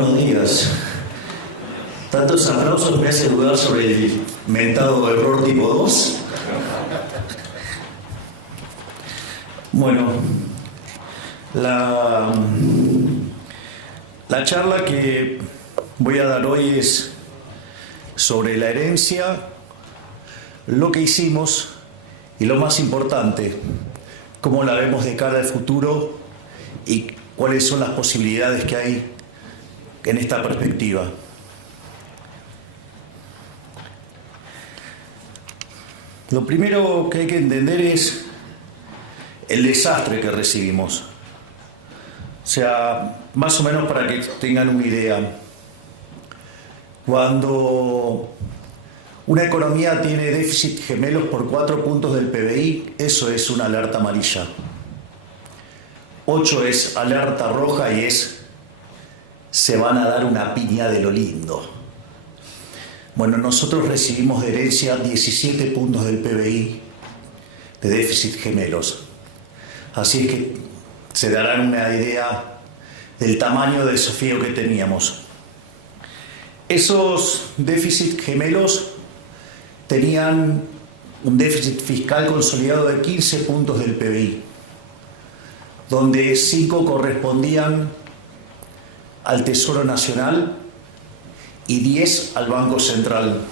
Buenos días. Tantos aplausos me hacen dudar sobre el mentado error tipo 2. Bueno, la charla que voy a dar hoy es sobre la herencia, lo que hicimos y lo más importante, cómo la vemos de cara al futuro y cuáles son las posibilidades que hay en esta perspectiva. Lo primero que hay que entender es el desastre que recibimos. O sea, más o menos para que tengan una idea. Cuando una economía tiene déficit gemelos por 4 puntos del PBI, eso es una alerta amarilla. 8 es alerta roja y se van a dar una piña de lo lindo. Bueno, nosotros recibimos de herencia 17 puntos del PBI de déficit gemelos. Así es que se darán una idea del tamaño del desafío que teníamos. Esos déficit gemelos tenían un déficit fiscal consolidado de 15 puntos del PBI, donde 5 correspondían al Tesoro Nacional y 10 al Banco Central,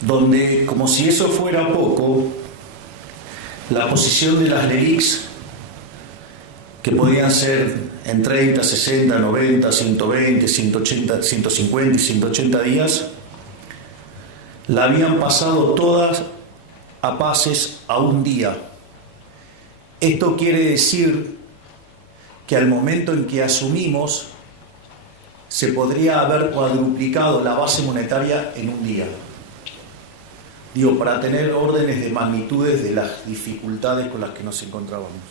donde, como si eso fuera poco, la posición de las LELIQs, que podían ser en 30, 60, 90, 120, 180, 150 y 180 días, la habían pasado todas a pases a un día. Esto quiere decir que al momento en que asumimos, se podría haber cuadruplicado la base monetaria en un día. Digo, para tener órdenes de magnitudes de las dificultades con las que nos encontrábamos.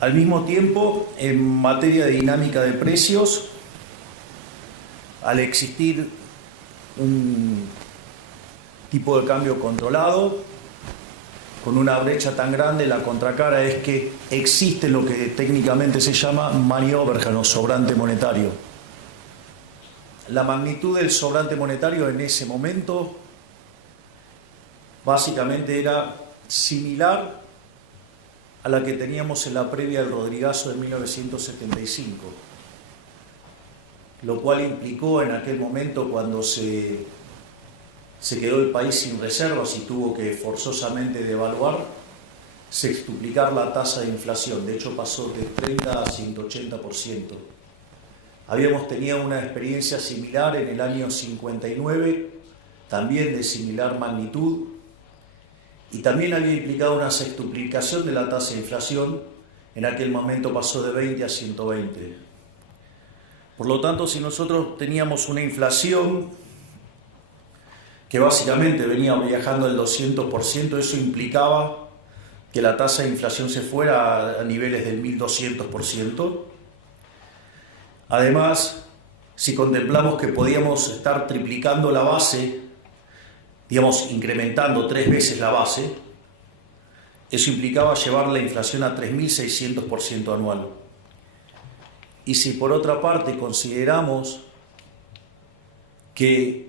Al mismo tiempo, en materia de dinámica de precios, al existir un tipo de cambio controlado, con una brecha tan grande, la contracara es que existe lo que técnicamente se llama money overhang o sobrante monetario. La magnitud del sobrante monetario en ese momento básicamente era similar a la que teníamos en la previa del Rodrigazo de 1975, lo cual implicó en aquel momento, cuando se quedó el país sin reservas y tuvo que forzosamente devaluar, sextuplicar la tasa de inflación. De hecho, pasó de 30 a 180%. Habíamos tenido una experiencia similar en el año 59, también de similar magnitud, y también había implicado una sextuplicación de la tasa de inflación. En aquel momento pasó de 20 a 120. Por lo tanto, si nosotros teníamos una inflación que básicamente venía viajando al 200%, eso implicaba que la tasa de inflación se fuera a niveles del 1200%. Además, si contemplamos que podíamos estar triplicando la base, digamos, incrementando 3 veces la base, eso implicaba llevar la inflación a 3600% anual. Y si por otra parte consideramos que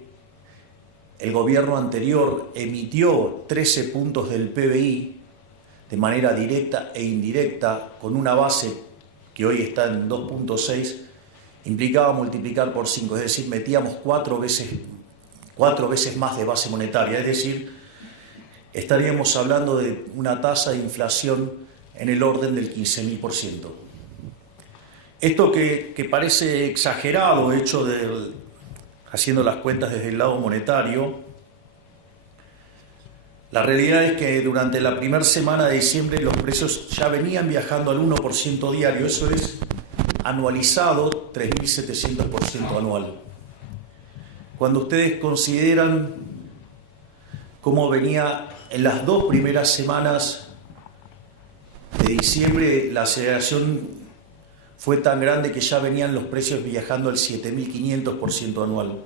el gobierno anterior emitió 13 puntos del PBI de manera directa e indirecta, con una base que hoy está en 2.6, implicaba multiplicar por 5, es decir, metíamos 4 veces más de base monetaria, es decir, estaríamos hablando de una tasa de inflación en el orden del 15.000%. Esto que parece exagerado, hecho haciendo las cuentas desde el lado monetario, la realidad es que durante la primera semana de diciembre los precios ya venían viajando al 1% diario, eso es anualizado 3.700% anual. Cuando ustedes consideran cómo venía en las 2 primeras semanas de diciembre, la aceleración fue tan grande que ya venían los precios viajando al 7.500% anual.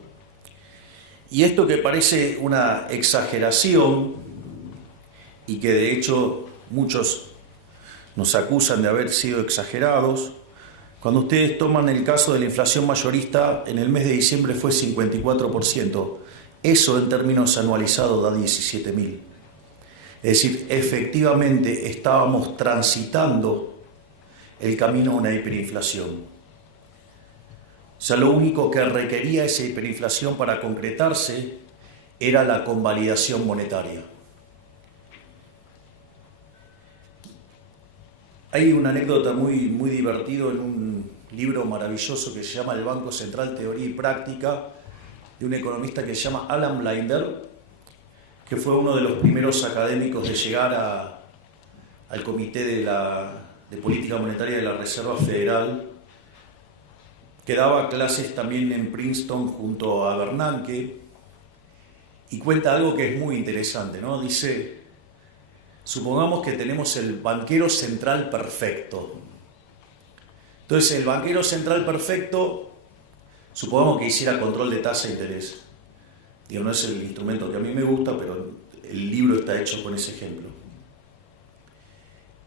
Y esto, que parece una exageración y que de hecho muchos nos acusan de haber sido exagerados, Cuando ustedes toman el caso de la inflación mayorista, en el mes de diciembre fue 54%. Eso en términos anualizados da 17.000. Es decir, efectivamente estábamos transitando el camino a una hiperinflación. O sea, lo único que requería esa hiperinflación para concretarse era la convalidación monetaria. Hay una anécdota muy divertida en un libro maravilloso que se llama El Banco Central, Teoría y Práctica, de un economista que se llama Alan Blinder, que fue uno de los primeros académicos de llegar al Comité de Política Monetaria de la Reserva Federal, que daba clases también en Princeton junto a Bernanke, y cuenta algo que es muy interesante, ¿no? Dice, supongamos que tenemos el banquero central perfecto. Entonces, el banquero central perfecto, supongamos que hiciera control de tasa de interés. Digo, no es el instrumento que a mí me gusta, pero el libro está hecho con ese ejemplo.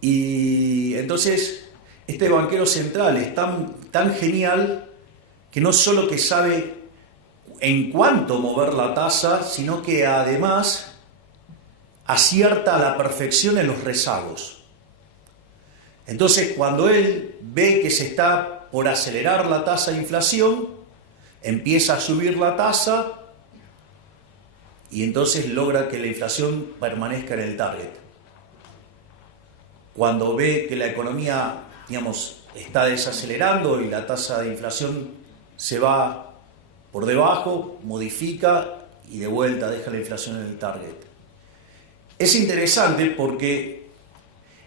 Y entonces, este banquero central es tan genial que no solo que sabe en cuánto mover la tasa, sino que además acierta a la perfección en los rezagos. Entonces, cuando él ve que se está por acelerar la tasa de inflación, empieza a subir la tasa y entonces logra que la inflación permanezca en el target. Cuando ve que la economía, digamos, está desacelerando y la tasa de inflación se va por debajo, modifica y de vuelta deja la inflación en el target. Es interesante porque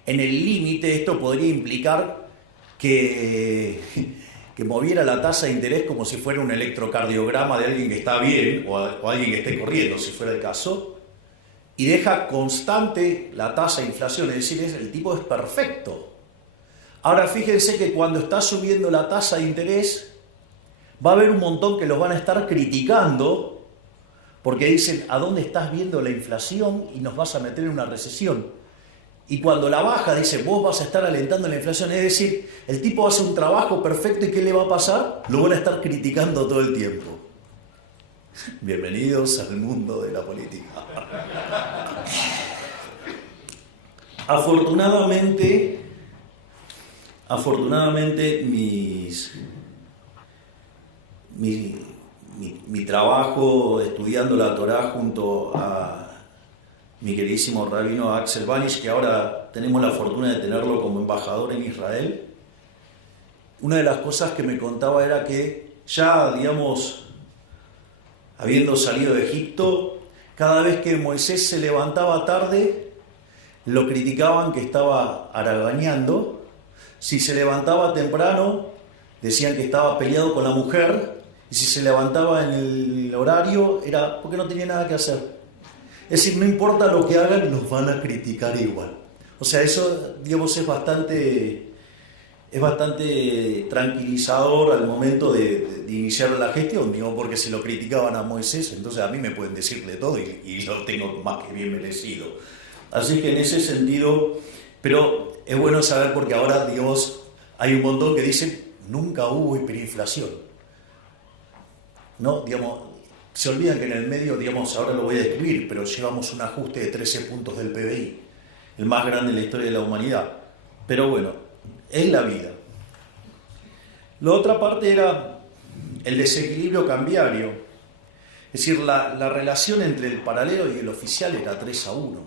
en el límite esto podría implicar que moviera la tasa de interés como si fuera un electrocardiograma de alguien que está bien o alguien que esté corriendo, si fuera el caso, y deja constante la tasa de inflación, es decir, el tipo es perfecto. Ahora fíjense que cuando está subiendo la tasa de interés, va a haber un montón que los van a estar criticando porque dicen, ¿a dónde estás viendo la inflación y nos vas a meter en una recesión? Y cuando la baja, dice, vos vas a estar alentando la inflación. Es decir, el tipo hace un trabajo perfecto y ¿qué le va a pasar? Lo van a estar criticando todo el tiempo. Bienvenidos al mundo de la política. Afortunadamente mi trabajo estudiando la Torá junto a mi queridísimo rabino Axel Banish, que ahora tenemos la fortuna de tenerlo como embajador en Israel, una de las cosas que me contaba era que ya, digamos, habiendo salido de Egipto, cada vez que Moisés se levantaba tarde, lo criticaban que estaba haraganeando. Si se levantaba temprano, decían que estaba peleado con la mujer, y si se levantaba en el horario, era porque no tenía nada que hacer. Es decir, no importa lo que hagan, nos van a criticar igual. O sea, eso, digamos, es bastante tranquilizador al momento de iniciar la gestión, digo, porque se lo criticaban a Moisés, entonces a mí me pueden decir de todo y lo tengo más que bien merecido. Así que en ese sentido, pero es bueno saber porque ahora, digamos, hay un montón que dicen, nunca hubo hiperinflación. ¿No? Digamos, se olvidan que en el medio, digamos, ahora lo voy a describir, pero llevamos un ajuste de 13 puntos del PBI, el más grande en la historia de la humanidad. Pero bueno, es la vida. La otra parte era el desequilibrio cambiario. Es decir, la relación entre el paralelo y el oficial era 3-1.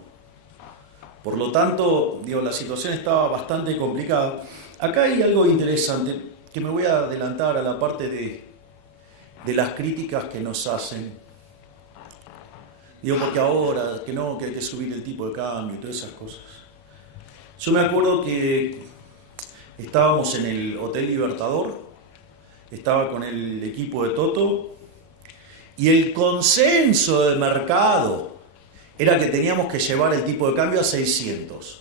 Por lo tanto, digo, la situación estaba bastante complicada. Acá hay algo interesante, que me voy a adelantar a la parte de las críticas que nos hacen. Digo, porque ahora, que no, que hay que subir el tipo de cambio y todas esas cosas. Yo me acuerdo que estábamos en el Hotel Libertador, estaba con el equipo de Toto, y el consenso del mercado era que teníamos que llevar el tipo de cambio a 600.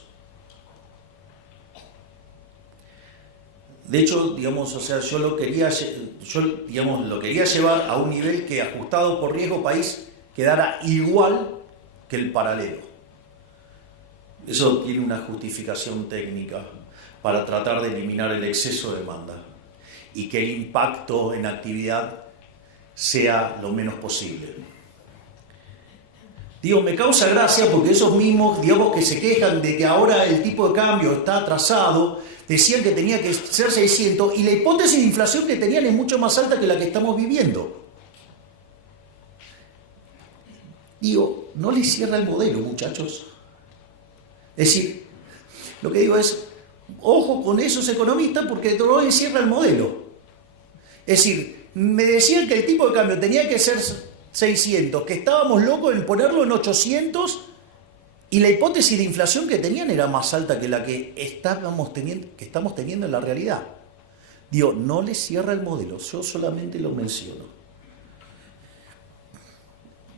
De hecho, digamos, o sea, yo lo quería llevar a un nivel que, ajustado por riesgo país, quedara igual que el paralelo. Eso tiene una justificación técnica para tratar de eliminar el exceso de demanda. y que el impacto en actividad sea lo menos posible. Digo, me causa gracia porque esos mismos, digamos, que se quejan de que ahora el tipo de cambio está atrasado, decían que tenía que ser 600 y la hipótesis de inflación que tenían es mucho más alta que la que estamos viviendo. Digo, no les cierra el modelo, muchachos. Es decir, lo que digo es, ojo con esos economistas porque no les cierra el modelo. Es decir, me decían que el tipo de cambio tenía que ser 600, que estábamos locos en ponerlo en 800 y la hipótesis de inflación que tenían era más alta que la que estamos teniendo en la realidad. Digo, no les cierra el modelo, yo solamente lo menciono.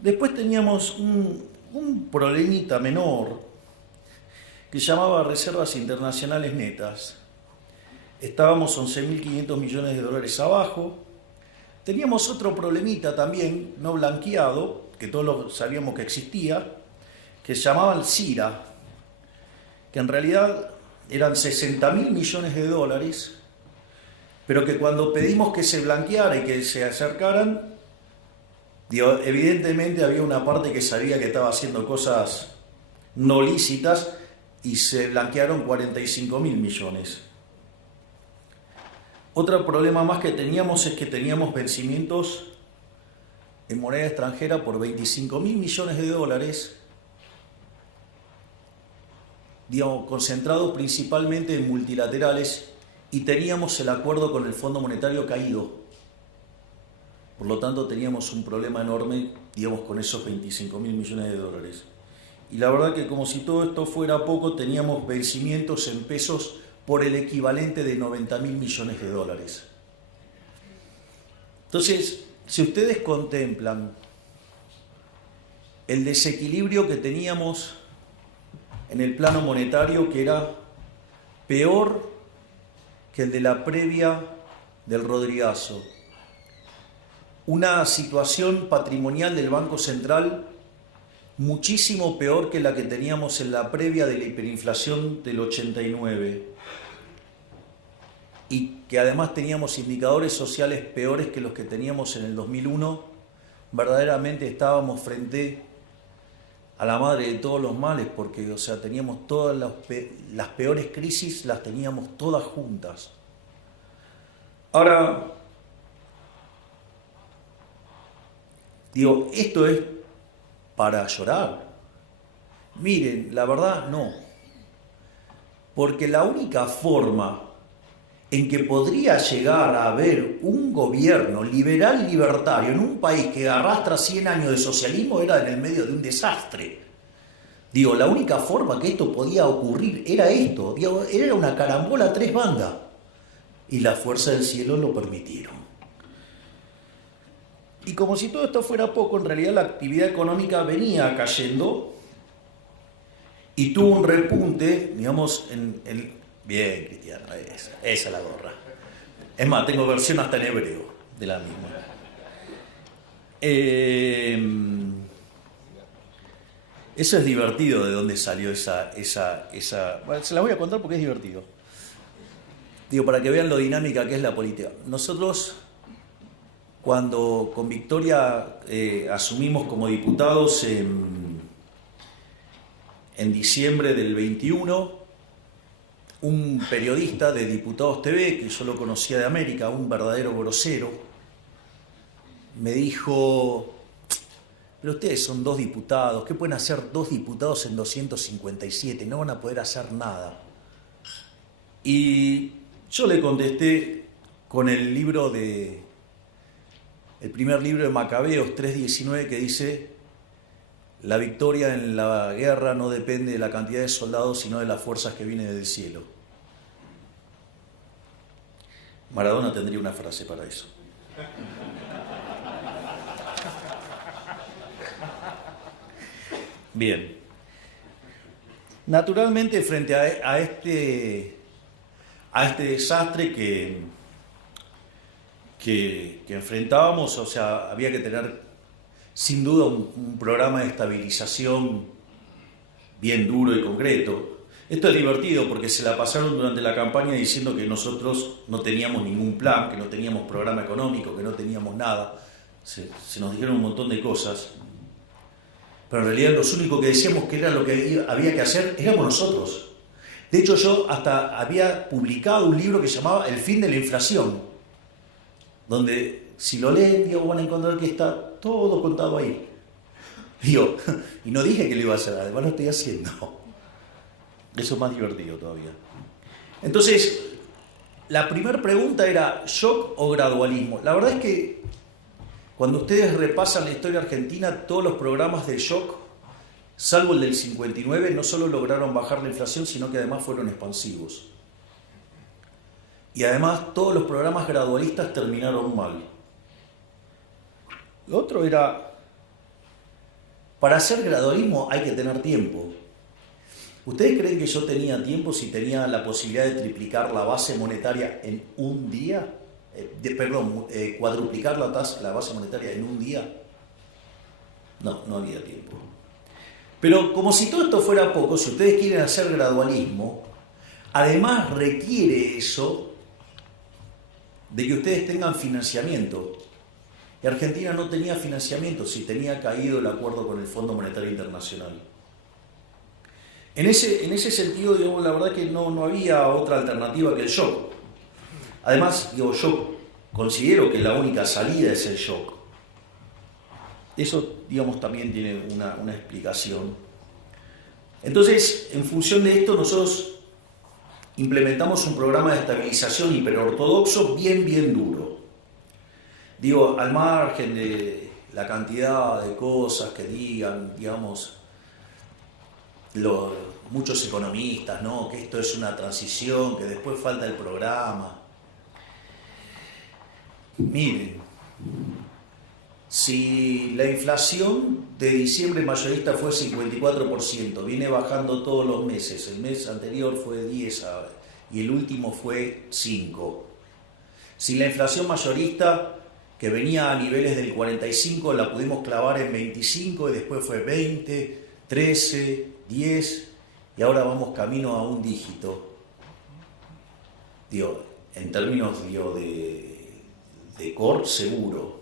Después teníamos un problemita menor que se llamaba reservas internacionales netas. Estábamos 11.500 millones de dólares abajo. Teníamos otro problemita también, no blanqueado, que todos sabíamos que existía, que se llamaba el CIRA, que en realidad eran 60.000 millones de dólares, pero que cuando pedimos que se blanqueara y que se acercaran, evidentemente había una parte que sabía que estaba haciendo cosas no lícitas y se blanquearon 45.000 millones. Otro problema más que teníamos es que teníamos vencimientos en moneda extranjera por 25.000 millones de dólares, concentrados principalmente en multilaterales, y teníamos el acuerdo con el Fondo Monetario caído. Por lo tanto, teníamos un problema enorme, con esos 25.000 millones de dólares. Y la verdad que como si todo esto fuera poco, teníamos vencimientos en pesos por el equivalente de 90.000 millones de dólares. Entonces, si ustedes contemplan el desequilibrio que teníamos en el plano monetario, que era peor que el de la previa del Rodrigazo, una situación patrimonial del Banco Central muchísimo peor que la que teníamos en la previa de la hiperinflación del 89, y que además teníamos indicadores sociales peores que los que teníamos en el 2001, verdaderamente estábamos frente a la madre de todos los males, porque teníamos todas las peores crisis, las teníamos todas juntas. Ahora, esto es para llorar. Miren, la verdad no. Porque la única forma en que podría llegar a haber un gobierno liberal libertario en un país que arrastra 100 años de socialismo era en el medio de un desastre. La única forma que esto podía ocurrir era esto. Era una carambola a 3 bandas. Y la fuerza del cielo lo permitieron. Y como si todo esto fuera poco, en realidad la actividad económica venía cayendo y tuvo un repunte, en el... Bien, Cristiano, esa es la gorra. Es más, tengo versión hasta en hebreo de la misma. Eso es divertido, de dónde salió esa... Bueno, se la voy a contar porque es divertido. Para que vean lo dinámica que es la política. Nosotros, cuando con Victoria asumimos como diputados en diciembre del 21, un periodista de Diputados TV, que yo lo conocía de América, un verdadero grosero, me dijo: pero ustedes son 2 diputados, ¿qué pueden hacer 2 diputados en 257? No van a poder hacer nada. Y yo le contesté con el primer libro de Macabeos 3:19, que dice: la victoria en la guerra no depende de la cantidad de soldados, sino de las fuerzas que vienen del cielo. Maradona tendría una frase para eso. Bien. Naturalmente, frente a este desastre que enfrentábamos, había que tener sin duda un programa de estabilización bien duro y concreto. Es Esto es divertido porque se la pasaron durante la campaña diciendo que nosotros no teníamos ningún plan, que no teníamos programa económico, que no teníamos nada. Se nos dijeron un montón de cosas. Pero en realidad los únicos que decíamos que era lo que había que hacer éramos nosotros. De hecho, yo hasta había publicado un libro que se llamaba El fin de la inflación, donde si lo leen, digo, van a encontrar que está todo contado ahí. Digo, y no dije que lo iba a hacer, además lo estoy haciendo. Eso es más divertido todavía. Entonces, la primera pregunta era, ¿shock o gradualismo? La verdad es que cuando ustedes repasan la historia argentina, todos los programas de shock, salvo el del 59, no solo lograron bajar la inflación, sino que además fueron expansivos. Y además todos los programas gradualistas terminaron mal. Lo otro era, para hacer gradualismo hay que tener tiempo. ¿Ustedes creen que yo tenía tiempo si tenía la posibilidad de triplicar la base monetaria en un día? Cuadruplicar la base monetaria en un día. No había tiempo. Pero como si todo esto fuera poco, si ustedes quieren hacer gradualismo, además requiere eso de que ustedes tengan financiamiento. Y Argentina no tenía financiamiento si tenía caído el acuerdo con el Fondo Monetario Internacional. En ese sentido, digamos, la verdad que no había otra alternativa que el shock. Además, yo considero que la única salida es el shock. Eso, digamos, también tiene una explicación. Entonces, en función de esto, nosotros implementamos un programa de estabilización hiperortodoxo bien duro. Digo, al margen de la cantidad de cosas que digan, digamos, muchos economistas, ¿no? Que esto es una transición, que después falta el programa. Miren, si la inflación de diciembre mayorista fue 54%, viene bajando todos los meses, el mes anterior fue 10 y el último fue 5. Si la inflación mayorista, que venía a niveles del 45, la pudimos clavar en 25 y después fue 20, 13, 10 y ahora vamos camino a un dígito. Digo, en términos de core seguro.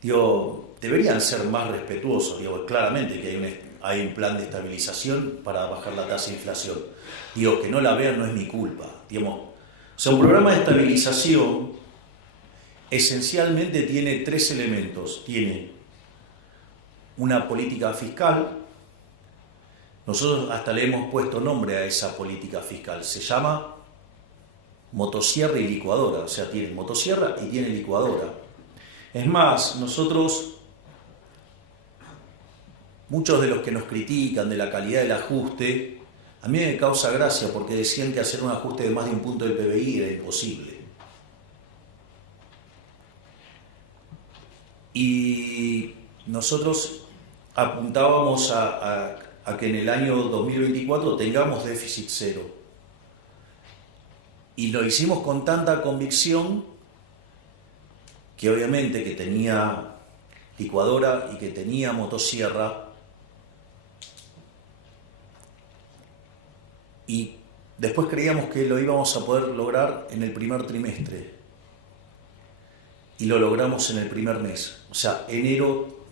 Digo, deberían ser más respetuosos. Digo, claramente que hay un plan de estabilización para bajar la tasa de inflación. Digo, que no la vean no es mi culpa. Digamos, o sea, un programa de estabilización esencialmente tiene 3 elementos. Tiene una política fiscal. Nosotros hasta le hemos puesto nombre a esa política fiscal. Se llama motosierra y licuadora. O sea, tiene motosierra y tiene licuadora. Es más, muchos de los que nos critican de la calidad del ajuste, a mí me causa gracia porque decían que hacer un ajuste de más de un punto del PBI era imposible. Y nosotros apuntábamos a que en el año 2024 tengamos déficit cero. Y lo hicimos con tanta convicción que obviamente que tenía licuadora y que tenía motosierra. Y después creíamos que lo íbamos a poder lograr en el primer trimestre. Y lo logramos en el primer mes. O sea, enero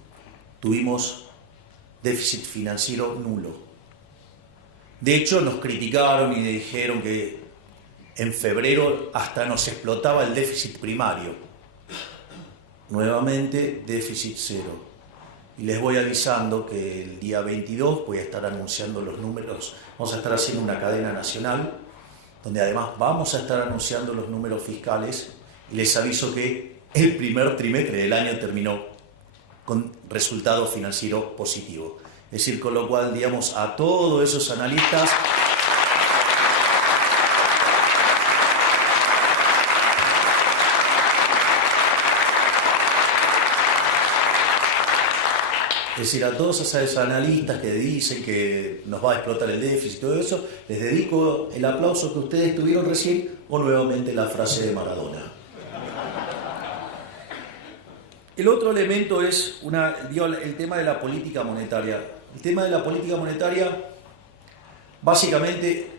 tuvimos déficit financiero nulo. De hecho, nos criticaron y dijeron que en febrero hasta nos explotaba el déficit primario. Nuevamente, déficit cero. Y les voy avisando que el día 22 voy a estar anunciando los números. Vamos a estar haciendo una cadena nacional, donde además vamos a estar anunciando los números fiscales. Y les aviso que el primer trimestre del año terminó con resultado financiero positivo. Es decir, con lo cual, digamos, a todos esos analistas es decir, a todos esos analistas que dicen que nos va a explotar el déficit y todo eso, les dedico el aplauso que ustedes tuvieron recién o nuevamente la frase de Maradona. El otro elemento es el tema de la política monetaria. El tema de la política monetaria, Básicamente,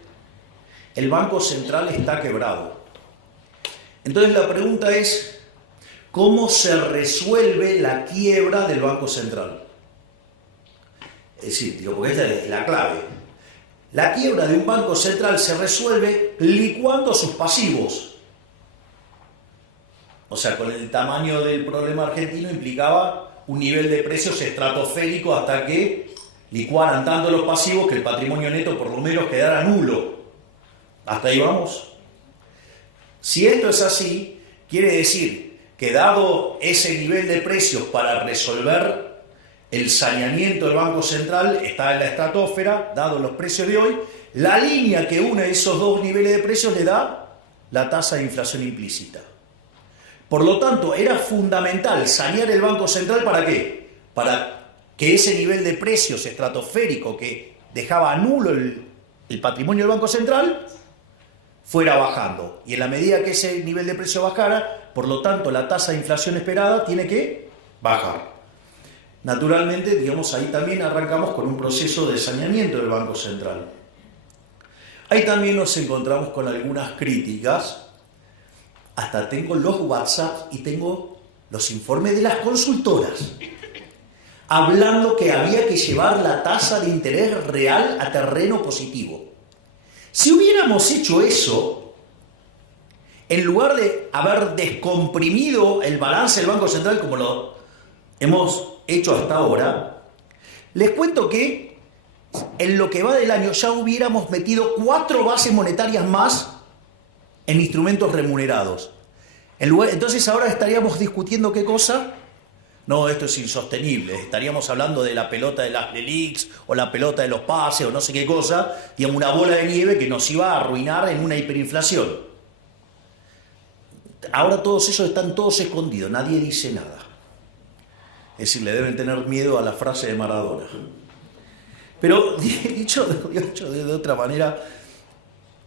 el Banco Central está quebrado. Entonces la pregunta es, ¿cómo se resuelve la quiebra del Banco Central? Es decir, porque esta es la clave. La quiebra de un banco central se resuelve licuando sus pasivos. O sea, con el tamaño del problema argentino implicaba un nivel de precios estratosférico hasta que licuaran tanto los pasivos que el patrimonio neto por lo menos quedara nulo. ¿Hasta ahí vamos? Si esto es así, quiere decir que dado ese nivel de precios para resolver el saneamiento del Banco Central está en la estratosfera, dado los precios de hoy, la línea que une esos dos niveles de precios le da la tasa de inflación implícita. Por lo tanto, era fundamental sanear el Banco Central, ¿para qué? Para que ese nivel de precios estratosférico que dejaba nulo el patrimonio del Banco Central fuera bajando. Y en la medida que ese nivel de precio bajara, por lo tanto, la tasa de inflación esperada tiene que bajar. Naturalmente, digamos, ahí también arrancamos con un proceso de saneamiento del Banco Central. Ahí también nos encontramos con algunas críticas. Hasta tengo los WhatsApp y tengo los informes de las consultoras hablando que había que llevar la tasa de interés real a terreno positivo. Si hubiéramos hecho eso, en lugar de haber descomprimido el balance del Banco Central como lo hemos hecho hasta ahora, les cuento que en lo que va del año ya hubiéramos metido 4 bases monetarias más en instrumentos remunerados. Entonces ahora estaríamos discutiendo ¿qué cosa? No, esto es insostenible. Estaríamos hablando de la pelota de las LELIQs o la pelota de los pases o no sé qué cosa, digamos una bola de nieve que nos iba a arruinar en una hiperinflación. Ahora todos esos están todos escondidos, nadie dice nada. Es decir, le deben tener miedo a la frase de Maradona. Pero dicho de otra manera,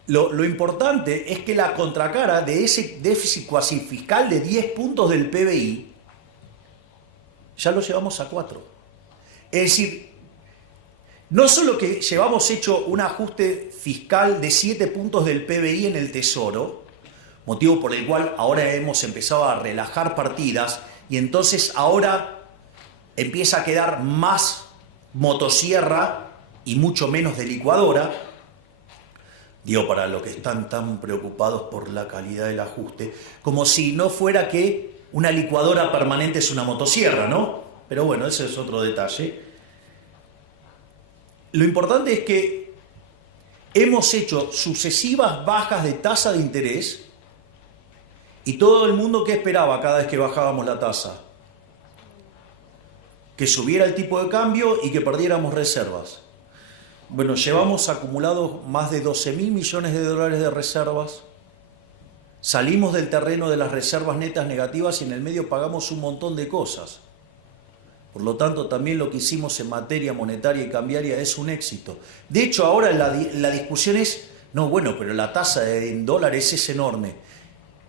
lo importante es que la contracara de ese déficit cuasi fiscal de 10 puntos del PBI ya lo llevamos a 4. Es decir, no solo que llevamos hecho un ajuste fiscal de 7 puntos del PBI en el Tesoro, motivo por el cual ahora hemos empezado a relajar partidas y entonces ahora empieza a quedar más motosierra y mucho menos de licuadora. Digo, para los que están tan preocupados por la calidad del ajuste, como si no fuera que una licuadora permanente es una motosierra, ¿no? Pero bueno, ese es otro detalle. Lo importante es que hemos hecho sucesivas bajas de tasa de interés y todo el mundo, ¿qué esperaba cada vez que bajábamos la tasa? Que subiera el tipo de cambio y que perdiéramos reservas. Bueno, llevamos acumulados más de 12.000 millones de dólares de reservas. Salimos del terreno de las reservas netas negativas y en el medio pagamos un montón de cosas. Por lo tanto, también lo que hicimos en materia monetaria y cambiaria es un éxito. De hecho, ahora la discusión es, no, bueno, pero la tasa en dólares es enorme.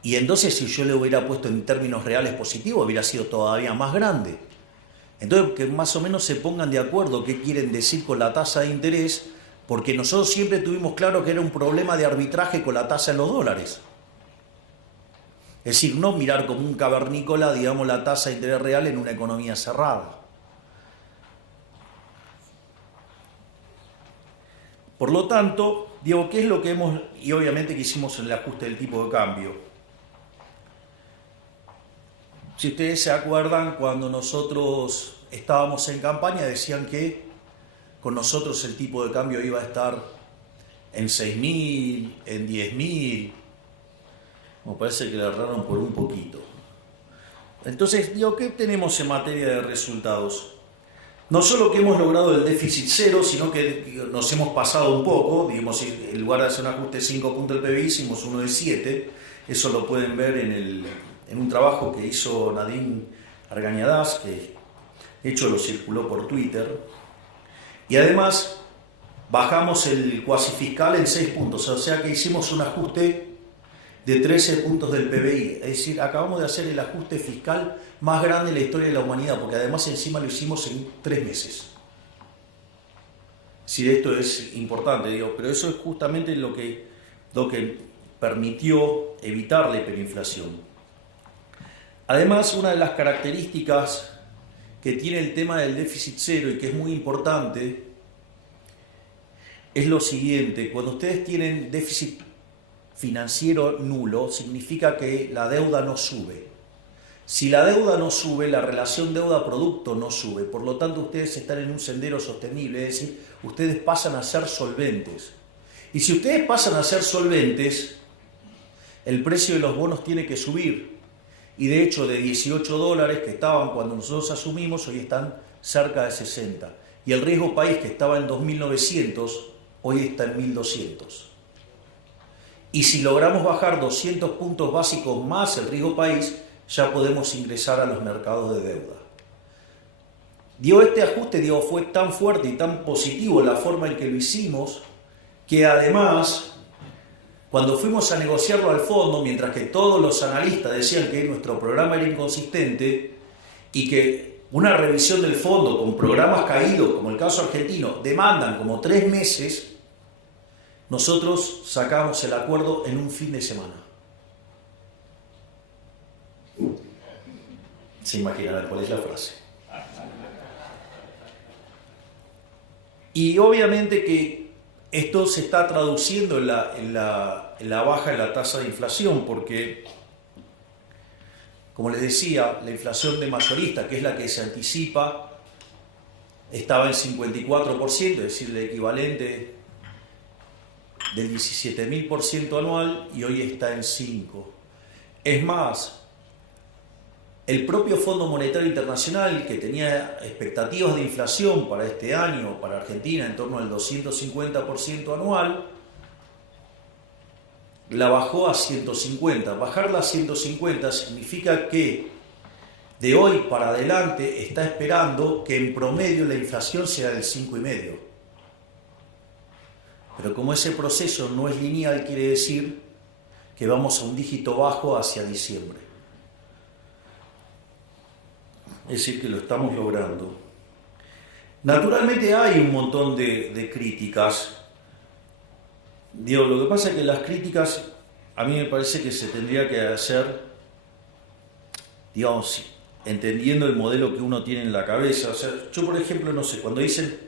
Y entonces, si yo le hubiera puesto en términos reales positivos, hubiera sido todavía más grande. Entonces, que más o menos se pongan de acuerdo qué quieren decir con la tasa de interés, porque nosotros siempre tuvimos claro que era un problema de arbitraje con la tasa en los dólares. Es decir, no mirar como un cavernícola, digamos, la tasa de interés real en una economía cerrada. Por lo tanto, digo, ¿qué es lo que hemos, y obviamente que hicimos en el ajuste del tipo de cambio? Si ustedes se acuerdan, cuando nosotros estábamos en campaña, decían que con nosotros el tipo de cambio iba a estar en 6.000, en 10.000. Me parece que le erraron por un poquito. Entonces, digo, ¿qué tenemos en materia de resultados? No solo que hemos logrado el déficit cero, sino que nos hemos pasado un poco. Digamos, en lugar de hacer un ajuste de 5 puntos del PBI, hicimos uno de 7. Eso lo pueden ver en un trabajo que hizo Nadine Argañadás, que de hecho lo circuló por Twitter. Y además, bajamos el cuasi fiscal en 6 puntos. O sea que hicimos un ajuste de 13 puntos del PBI, es decir, acabamos de hacer el ajuste fiscal más grande en la historia de la humanidad, porque además encima lo hicimos en 3 meses. Sí, esto es importante, digo, pero eso es justamente lo que permitió evitar la hiperinflación. Además, una de las características que tiene el tema del déficit cero y que es muy importante es lo siguiente: cuando ustedes tienen déficit financiero nulo, significa que la deuda no sube. Si la deuda no sube, la relación deuda-producto no sube. Por lo tanto, ustedes están en un sendero sostenible, es decir, ustedes pasan a ser solventes. Y si ustedes pasan a ser solventes, el precio de los bonos tiene que subir. Y de hecho, de $18 que estaban cuando nosotros asumimos, hoy están cerca de 60. Y el riesgo país, que estaba en 2.900, hoy está en 1.200. Y si logramos bajar 200 puntos básicos más el riesgo país, ya podemos ingresar a los mercados de deuda. Este ajuste fue tan fuerte y tan positivo la forma en que lo hicimos, que además, cuando fuimos a negociarlo al fondo, mientras que todos los analistas decían que nuestro programa era inconsistente y que una revisión del fondo con programas caídos, como el caso argentino, demandan como 3 meses, nosotros sacamos el acuerdo en un fin de semana. Se imaginarán cuál es la frase. Y obviamente que esto se está traduciendo en la baja en la tasa de inflación, porque, como les decía, la inflación de mayorista, que es la que se anticipa, estaba en 54%, es decir, el equivalente del 17.000% anual, y hoy está en 5%. Es más, el propio Fondo Monetario Internacional, que tenía expectativas de inflación para este año, para Argentina, en torno al 250% anual, la bajó a 150. Bajarla a 150 significa que de hoy para adelante está esperando que en promedio la inflación sea del 5,5. Pero como ese proceso no es lineal, quiere decir que vamos a un dígito bajo hacia diciembre. Es decir, que lo estamos logrando. Naturalmente hay un montón de críticas. Lo que pasa es que las críticas, a mí me parece que se tendría que hacer, entendiendo el modelo que uno tiene en la cabeza. O sea, yo, por ejemplo, no sé, cuando dicen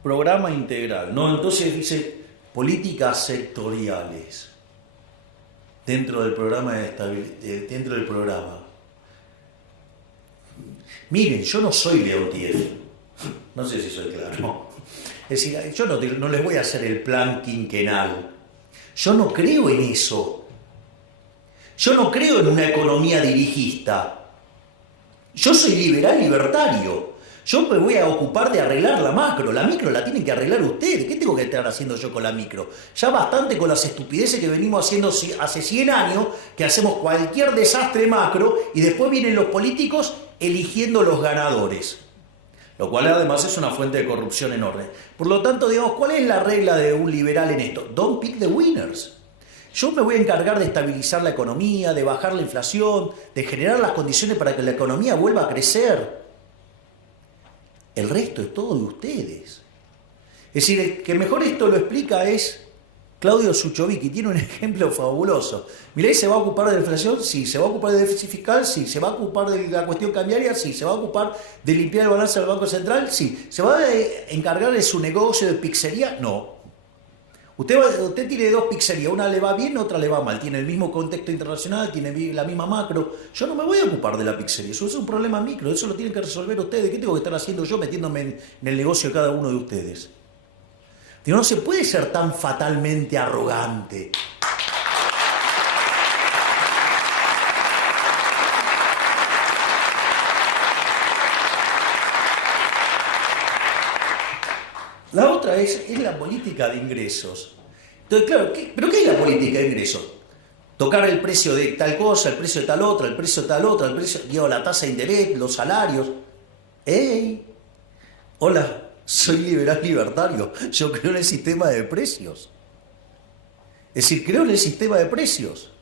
programa integral, ¿no? Entonces dice políticas sectoriales dentro del programa dentro del programa. Miren, yo no soy Leontiev, no sé si soy claro. Es decir, yo no les voy a hacer el plan quinquenal. Yo no creo en eso. Yo no creo en una economía dirigista. Yo soy liberal libertario. Yo me voy a ocupar de arreglar la macro. La micro la tienen que arreglar ustedes. ¿Qué tengo que estar haciendo yo con la micro? Ya bastante con las estupideces que venimos haciendo hace 100 años, que hacemos cualquier desastre macro y después vienen los políticos eligiendo los ganadores. Lo cual además es una fuente de corrupción enorme. Por lo tanto, ¿cuál es la regla de un liberal en esto? Don't pick the winners. Yo me voy a encargar de estabilizar la economía, de bajar la inflación, de generar las condiciones para que la economía vuelva a crecer. El resto es todo de ustedes. Es decir, el que mejor esto lo explica es Claudio Suchovicki. Tiene un ejemplo fabuloso. Milei se va a ocupar de la inflación, sí. Se va a ocupar del déficit fiscal, sí. Se va a ocupar de la cuestión cambiaria, sí. Se va a ocupar de limpiar el balance del Banco Central, sí. ¿Se va a encargar de su negocio de pizzería? No. Usted tiene 2 pizzerías, una le va bien, otra le va mal. Tiene el mismo contexto internacional, tiene la misma macro. Yo no me voy a ocupar de la pizzería, eso es un problema micro, eso lo tienen que resolver ustedes. ¿Qué tengo que estar haciendo yo metiéndome en el negocio de cada uno de ustedes? No se puede ser tan fatalmente arrogante. La otra es la política de ingresos. Entonces, claro, ¿pero qué es la política de ingresos? Tocar el precio de tal cosa, el precio de tal otra, el precio de tal otra, el precio, la tasa de interés, los salarios. ¡Ey! Hola, soy liberal libertario. Yo creo en el sistema de precios. Es decir, creo en el sistema de precios.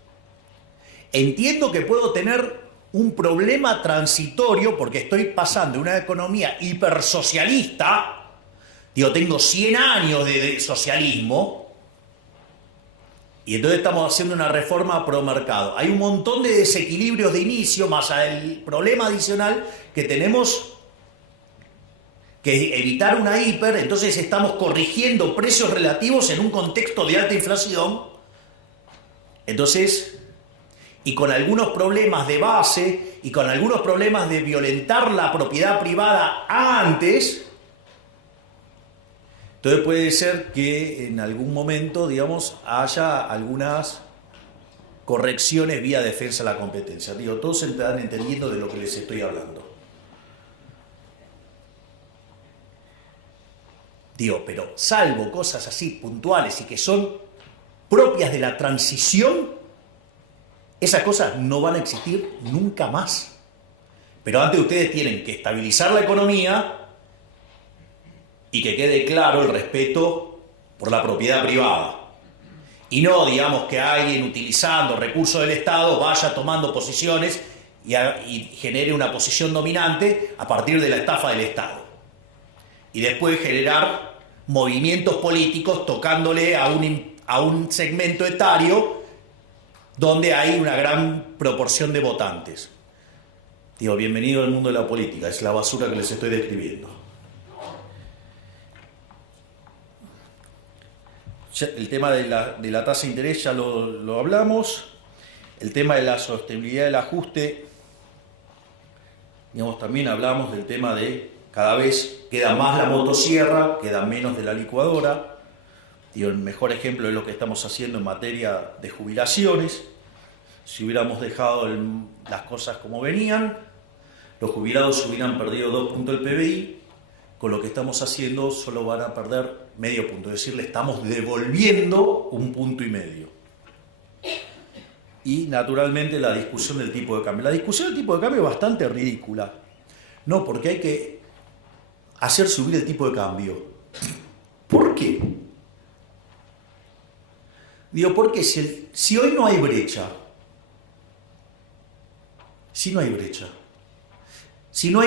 Entiendo que puedo tener un problema transitorio porque estoy pasando de una economía hipersocialista Digo, tengo 100 años de socialismo y entonces estamos haciendo una reforma pro mercado. Hay un montón de desequilibrios de inicio, más el problema adicional que tenemos que evitar una hiper, entonces estamos corrigiendo precios relativos en un contexto de alta inflación. Entonces, y con algunos problemas de base y con algunos problemas de violentar la propiedad privada antes, entonces puede ser que en algún momento, digamos, haya algunas correcciones vía defensa de la competencia. Digo, todos se están entendiendo de lo que les estoy hablando. Digo, pero salvo cosas así puntuales y que son propias de la transición, esas cosas no van a existir nunca más. Pero antes ustedes tienen que estabilizar la economía y que quede claro el respeto por la propiedad privada. Y no, digamos, que alguien utilizando recursos del Estado vaya tomando posiciones y genere una posición dominante a partir de la estafa del Estado. Y después generar movimientos políticos tocándole a un segmento etario donde hay una gran proporción de votantes. Digo, bienvenido al mundo de la política, es la basura que les estoy describiendo. El tema de la tasa de interés ya lo hablamos. El tema de la sostenibilidad del ajuste, digamos, también hablamos del tema de cada vez queda más la motosierra, queda menos de la licuadora. Digo, el mejor ejemplo es lo que estamos haciendo en materia de jubilaciones. Si hubiéramos dejado las cosas como venían, los jubilados hubieran perdido 2 puntos del PBI. Con lo que estamos haciendo solo van a perder medio punto. Es decir, le estamos devolviendo 1,5 puntos. Y naturalmente la discusión del tipo de cambio. La discusión del tipo de cambio es bastante ridícula. No, porque hay que hacer subir el tipo de cambio. ¿Por qué? Digo, porque si hoy no hay brecha, si no hay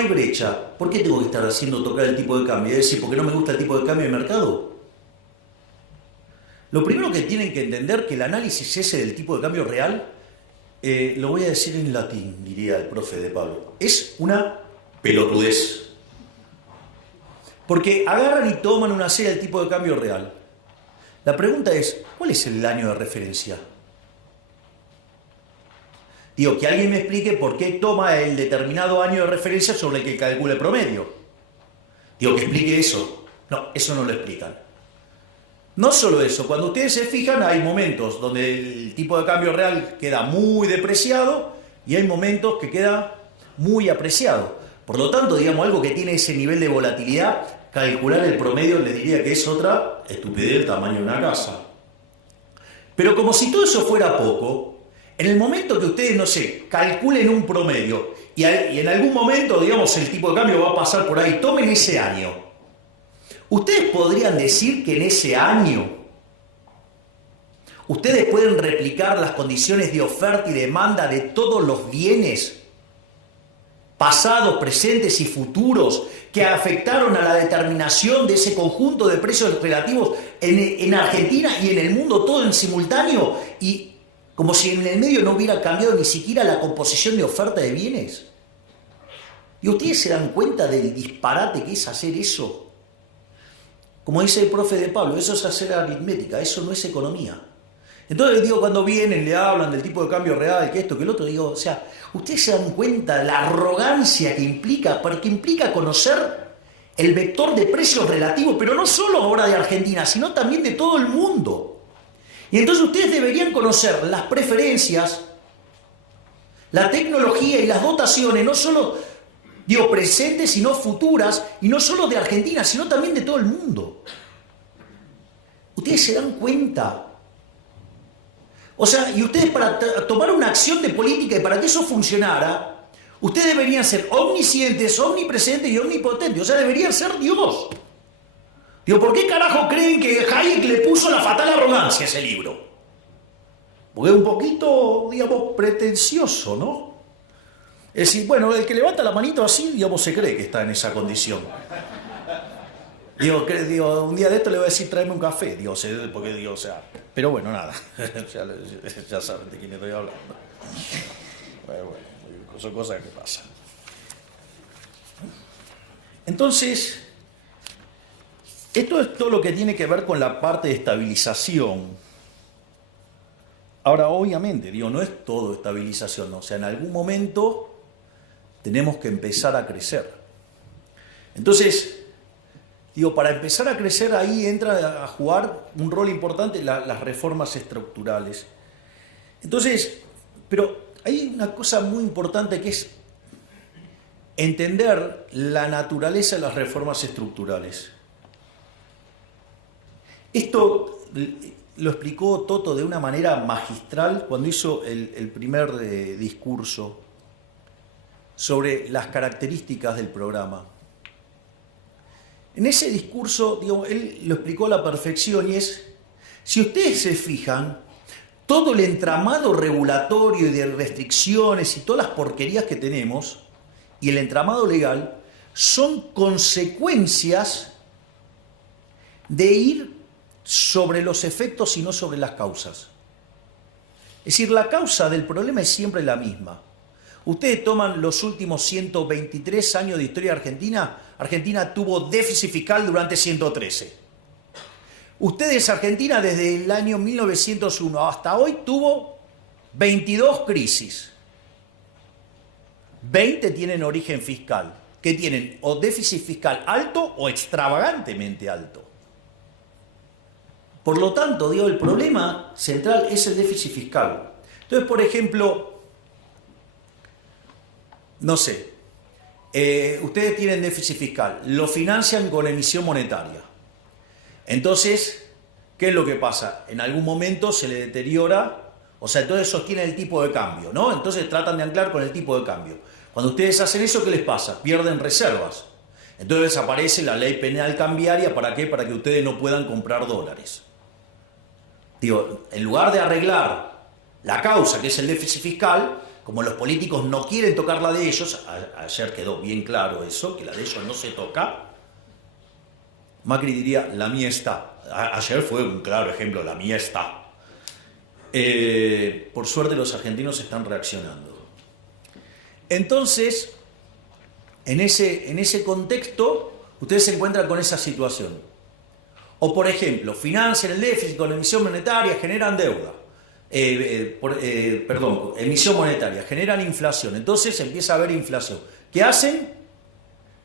brecha, ¿por qué tengo que estar haciendo tocar el tipo de cambio? Es decir, ¿por qué no me gusta el tipo de cambio de mercado? Lo primero que tienen que entender que el análisis ese del tipo de cambio real, lo voy a decir en latín, diría el profe de Pablo, es una pelotudez. Porque agarran y toman una serie del tipo de cambio real. La pregunta es, ¿cuál es el año de referencia? Digo, que alguien me explique por qué toma el determinado año de referencia sobre el que calcula el promedio. Digo, que explique eso. No, eso no lo explican. No solo eso, cuando ustedes se fijan, hay momentos donde el tipo de cambio real queda muy depreciado y hay momentos que queda muy apreciado. Por lo tanto, digamos, algo que tiene ese nivel de volatilidad, calcular el promedio les diría que es otra estupidez del tamaño de una casa. Pero como si todo eso fuera poco, en el momento que ustedes, no sé, calculen un promedio y en algún momento, digamos, el tipo de cambio va a pasar por ahí, tomen ese año. Ustedes podrían decir que en ese año ustedes pueden replicar las condiciones de oferta y demanda de todos los bienes pasados, presentes y futuros que afectaron a la determinación de ese conjunto de precios relativos en Argentina y en el mundo todo en simultáneo, y como si en el medio no hubiera cambiado ni siquiera la composición de oferta de bienes. ¿Y ustedes se dan cuenta del disparate que es hacer eso? Como dice el profe de Pablo, eso es hacer aritmética, eso no es economía. Entonces digo, cuando vienen, le hablan del tipo de cambio real, que esto, que el otro, digo, o sea, ustedes se dan cuenta de la arrogancia que implica, porque implica conocer el vector de precios relativos, pero no solo ahora de Argentina, sino también de todo el mundo. Y entonces ustedes deberían conocer las preferencias, la tecnología y las dotaciones, no solo, digo, presentes, sino futuras, y no solo de Argentina, sino también de todo el mundo. Ustedes se dan cuenta. O sea, y ustedes para tomar una acción de política y para que eso funcionara, ustedes deberían ser omniscientes, omnipresentes y omnipotentes. O sea, deberían ser Dios. Digo, ¿por qué carajo creen que Hayek le puso La fatal arrogancia a ese libro? Porque es un poquito, digamos, pretencioso, ¿no? Es decir, bueno, el que levanta la manito así, digamos, se cree que está en esa condición. Digo, un día de esto le voy a decir tráeme un café, porque digo, o sea, pero bueno, nada, ya saben de quién estoy hablando. Bueno, son cosas que pasan. Entonces, esto es todo lo que tiene que ver con la parte de estabilización. Ahora, obviamente, no es todo estabilización, ¿no? O sea, en algún momento tenemos que empezar a crecer. Entonces, para empezar a crecer ahí entra a jugar un rol importante las reformas estructurales. Entonces, pero hay una cosa muy importante que es entender la naturaleza de las reformas estructurales. Esto lo explicó Toto de una manera magistral cuando hizo el primer discurso sobre las características del programa. En ese discurso, él lo explicó a la perfección y es, si ustedes se fijan, todo el entramado regulatorio y de restricciones y todas las porquerías que tenemos y el entramado legal son consecuencias de ir sobre los efectos y no sobre las causas. Es decir, la causa del problema es siempre la misma. Ustedes toman los últimos 123 años de historia argentina, Argentina tuvo déficit fiscal durante 113. Ustedes, Argentina, desde el año 1901 hasta hoy tuvo 22 crisis. 20 tienen origen fiscal, que tienen o déficit fiscal alto o extravagantemente alto. Por lo tanto, el problema central es el déficit fiscal. Entonces, por ejemplo, no sé, ustedes tienen déficit fiscal, lo financian con emisión monetaria. Entonces, ¿qué es lo que pasa? En algún momento se le deteriora, o sea, entonces sostienen el tipo de cambio, ¿no? Entonces tratan de anclar con el tipo de cambio. Cuando ustedes hacen eso, ¿qué les pasa? Pierden reservas. Entonces aparece la ley penal cambiaria, ¿para qué? Para que ustedes no puedan comprar dólares. En lugar de arreglar la causa, que es el déficit fiscal, como los políticos no quieren tocar la de ellos, ayer quedó bien claro eso, que la de ellos no se toca, Macri diría, la mía está. Ayer fue un claro ejemplo, la mía está. Por suerte los argentinos están reaccionando. Entonces, en ese contexto, ustedes se encuentran con esa situación. O por ejemplo, financian el déficit con la emisión monetaria, generan deuda. Emisión monetaria, generan inflación. Entonces empieza a haber inflación. ¿Qué hacen?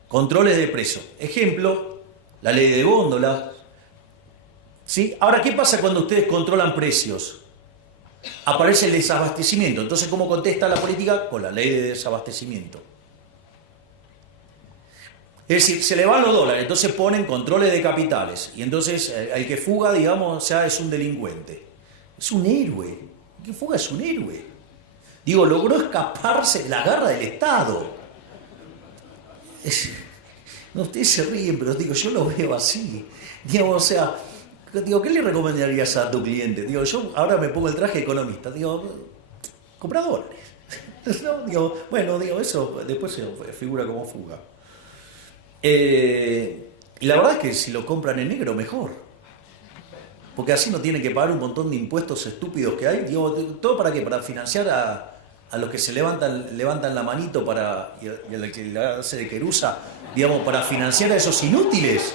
Controles de precios. Ejemplo, la ley de góndolas. ¿Sí? Ahora, ¿qué pasa cuando ustedes controlan precios? Aparece el desabastecimiento. Entonces, ¿cómo contesta la política? Con la ley de desabastecimiento. Es decir, se le van los dólares, entonces ponen controles de capitales. Y entonces el que fuga, es un delincuente. Es un héroe. El que fuga es un héroe. Logró escaparse de la garra del Estado. No, ustedes se ríen, pero yo lo veo así. ¿Qué le recomendarías a tu cliente? Yo ahora me pongo el traje de economista. Compra dólares. Eso después se figura como fuga. Y la verdad es que si lo compran en negro, mejor. Porque así no tienen que pagar un montón de impuestos estúpidos que hay. ¿Todo para qué? Para financiar a los que se levantan la manito y a los que le hace de querusa, para financiar a esos inútiles.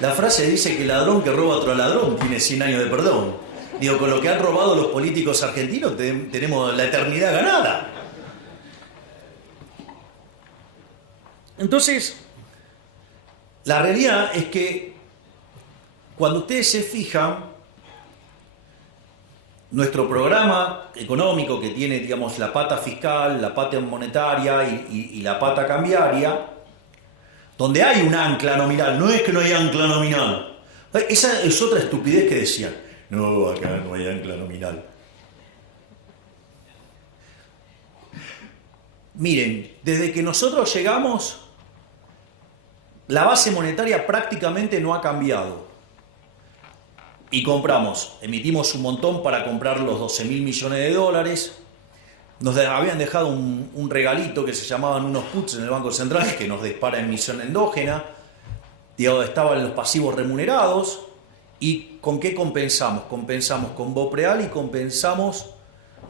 La frase dice que el ladrón que roba a otro ladrón tiene 100 años de perdón. Con lo que han robado los políticos argentinos tenemos la eternidad ganada. Entonces, la realidad es que cuando ustedes se fijan, nuestro programa económico que tiene, la pata fiscal, la pata monetaria y la pata cambiaria, donde hay un ancla nominal, no es que no hay ancla nominal. Esa es otra estupidez que decían. No, acá no hay ancla nominal. Miren, desde que nosotros llegamos, la base monetaria prácticamente no ha cambiado. y compramos, emitimos un montón para comprar los 12.000 millones de dólares. Nos habían dejado un regalito que se llamaban unos puts en el Banco Central que nos dispara emisión endógena. Estaban los pasivos remunerados. ¿Y con qué compensamos? Compensamos con BOPREAL y compensamos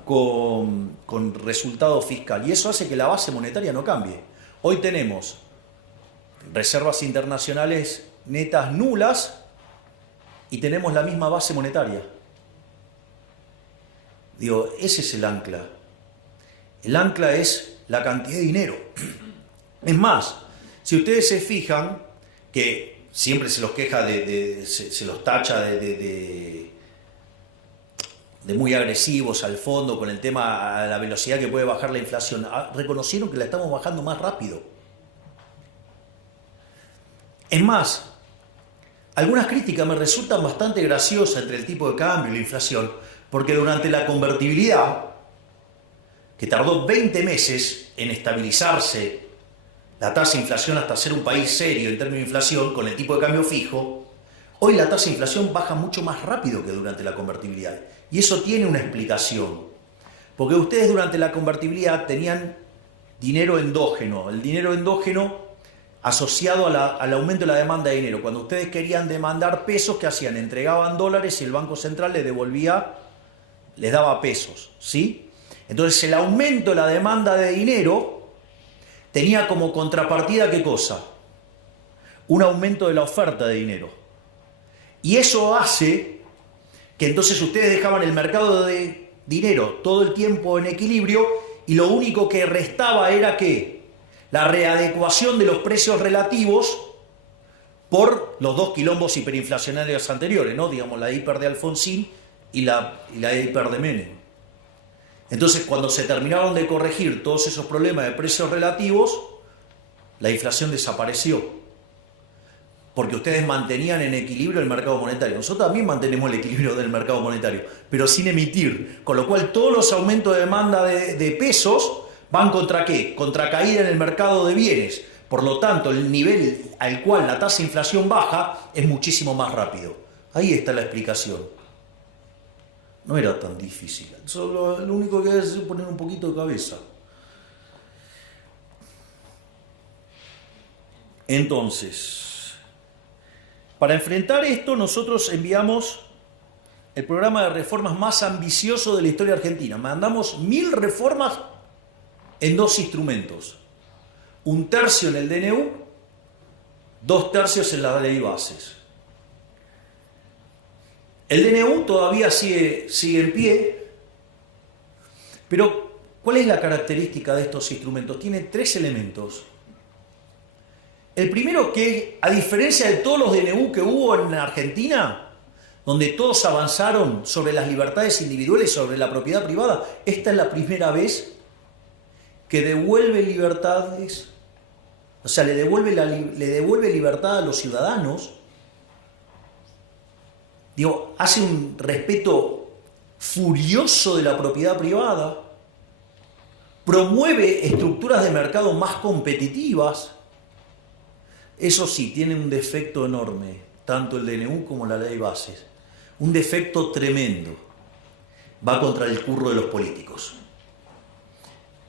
con resultado fiscal. Y eso hace que la base monetaria no cambie. Hoy tenemos reservas internacionales netas nulas y tenemos la misma base monetaria. Ese es el ancla. El ancla es la cantidad de dinero. Es más, si ustedes se fijan que siempre se los queja se los tacha de muy agresivos al fondo con el tema a la velocidad que puede bajar la inflación, reconocieron que la estamos bajando más rápido. Es más, algunas críticas me resultan bastante graciosas entre el tipo de cambio y la inflación, porque durante la convertibilidad, que tardó 20 meses en estabilizarse la tasa de inflación hasta ser un país serio en términos de inflación con el tipo de cambio fijo, hoy la tasa de inflación baja mucho más rápido que durante la convertibilidad. Y eso tiene una explicación. Porque ustedes durante la convertibilidad tenían dinero endógeno. El dinero endógeno asociado al aumento de la demanda de dinero. Cuando ustedes querían demandar pesos, ¿qué hacían? Entregaban dólares y el Banco Central les daba pesos, ¿sí? Entonces el aumento de la demanda de dinero tenía como contrapartida, ¿qué cosa? Un aumento de la oferta de dinero. Y eso hace que entonces ustedes dejaban el mercado de dinero todo el tiempo en equilibrio y lo único que restaba era ¿qué? La readecuación de los precios relativos por los dos quilombos hiperinflacionarios anteriores, ¿no? Digamos, la hiper de Alfonsín y la hiper de Menem. Entonces, cuando se terminaron de corregir todos esos problemas de precios relativos, la inflación desapareció. Porque ustedes mantenían en equilibrio el mercado monetario. Nosotros también mantenemos el equilibrio del mercado monetario, pero sin emitir. Con lo cual, todos los aumentos de demanda de pesos van contra ¿qué? Contra caída en el mercado de bienes. Por lo tanto, el nivel al cual la tasa de inflación baja es muchísimo más rápido. Ahí está la explicación. No era tan difícil. Solo lo único que hay es poner un poquito de cabeza. Entonces, para enfrentar esto, nosotros enviamos el programa de reformas más ambicioso de la historia argentina. Mandamos 1000 reformas en 2 instrumentos. 1/3 en el DNU, 2/3 en la ley bases. El DNU todavía sigue en pie, pero ¿cuál es la característica de estos instrumentos? Tiene 3 elementos. El primero, que a diferencia de todos los DNU que hubo en Argentina, donde todos avanzaron sobre las libertades individuales, sobre la propiedad privada, esta es la primera vez que devuelve libertades, o sea, le devuelve libertad a los ciudadanos. Hace un respeto furioso de la propiedad privada, promueve estructuras de mercado más competitivas. Eso sí, tiene un defecto enorme, tanto el DNU como la ley bases. Un defecto tremendo. Va contra el curro de los políticos.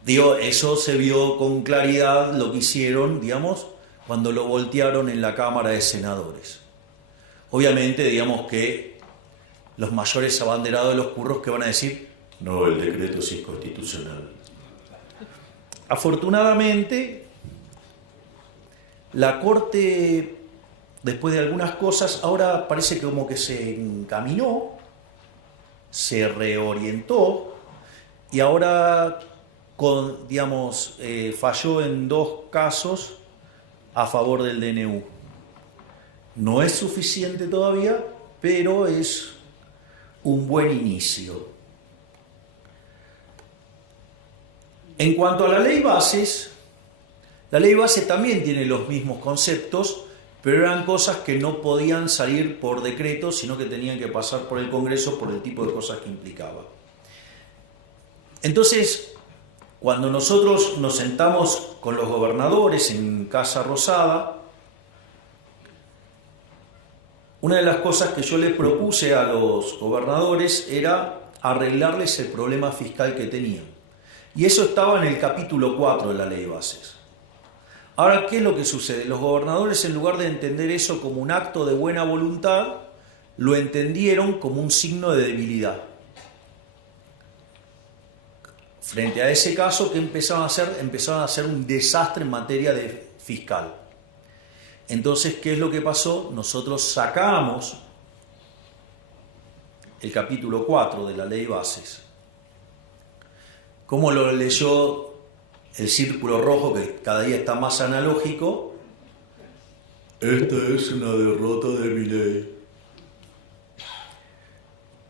Eso se vio con claridad lo que hicieron, cuando lo voltearon en la Cámara de Senadores. Obviamente, que los mayores abanderados de los curros que van a decir, no, el decreto sí es constitucional. Afortunadamente, la Corte, después de algunas cosas, ahora parece que como que se encaminó, se reorientó y ahora, falló en 2 casos a favor del DNU. No es suficiente todavía, pero es un buen inicio. En cuanto a la ley base también tiene los mismos conceptos, pero eran cosas que no podían salir por decreto, sino que tenían que pasar por el Congreso por el tipo de cosas que implicaba. Entonces, cuando nosotros nos sentamos con los gobernadores en Casa Rosada, una de las cosas que yo le propuse a los gobernadores era arreglarles el problema fiscal que tenían. Y eso estaba en el capítulo 4 de la Ley de Bases. Ahora, ¿qué es lo que sucede? Los gobernadores, en lugar de entender eso como un acto de buena voluntad, lo entendieron como un signo de debilidad. Frente a ese caso, ¿qué empezaron a hacer? Empezaron a hacer un desastre en materia de fiscal. Entonces, ¿qué es lo que pasó? Nosotros sacamos el capítulo 4 de la Ley de Bases. ¿Cómo lo leyó el círculo rojo, que cada día está más analógico? Esta es una derrota de Milei.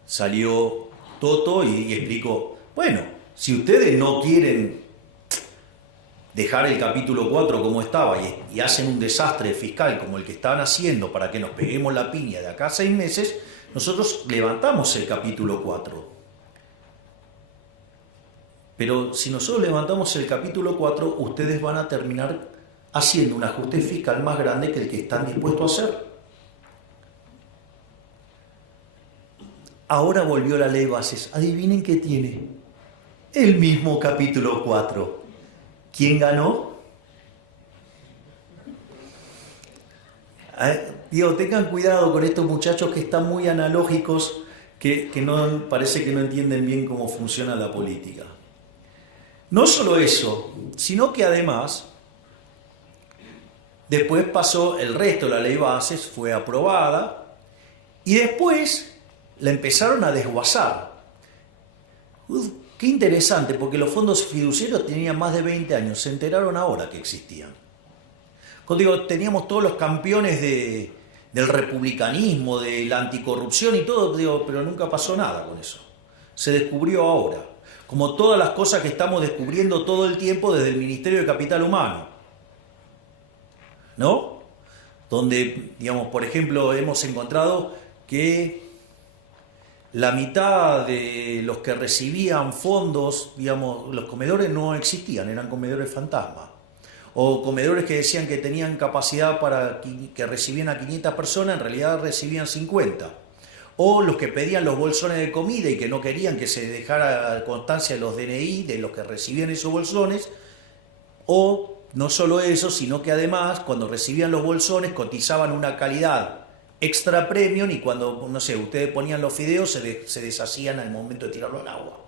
Salió Toto y explicó, bueno, si ustedes no quieren dejar el capítulo 4 como estaba y hacen un desastre fiscal como el que estaban haciendo para que nos peguemos la piña de acá a 6 meses, nosotros levantamos el capítulo 4. Pero si nosotros levantamos el capítulo 4, ustedes van a terminar haciendo un ajuste fiscal más grande que el que están dispuestos a hacer. Ahora volvió la Ley de Bases. Adivinen qué tiene. El mismo capítulo 4. ¿Quién ganó? Digo, tengan cuidado con estos muchachos que están muy analógicos, que no, parece que no entienden bien cómo funciona la política. No solo eso, sino que además, después pasó el resto de la Ley de Bases, fue aprobada, y después la empezaron a desguazar. Qué interesante, porque los fondos fiduciarios tenían más de 20 años, se enteraron ahora que existían. Cuando digo, teníamos todos los campeones del republicanismo, de la anticorrupción y todo, digo, pero nunca pasó nada con eso. Se descubrió ahora, como todas las cosas que estamos descubriendo todo el tiempo desde el Ministerio de Capital Humano, ¿no? Donde, digamos, por ejemplo, hemos encontrado que la mitad de los que recibían fondos, digamos, los comedores no existían, eran comedores fantasma. O comedores que decían que tenían capacidad para que recibían a 500 personas, en realidad recibían 50. O los que pedían los bolsones de comida y que no querían que se dejara constancia de los DNI de los que recibían esos bolsones. O no solo eso, sino que además cuando recibían los bolsones cotizaban una calidad extra premium y cuando, no sé, ustedes ponían los fideos se deshacían al momento de tirarlo al agua.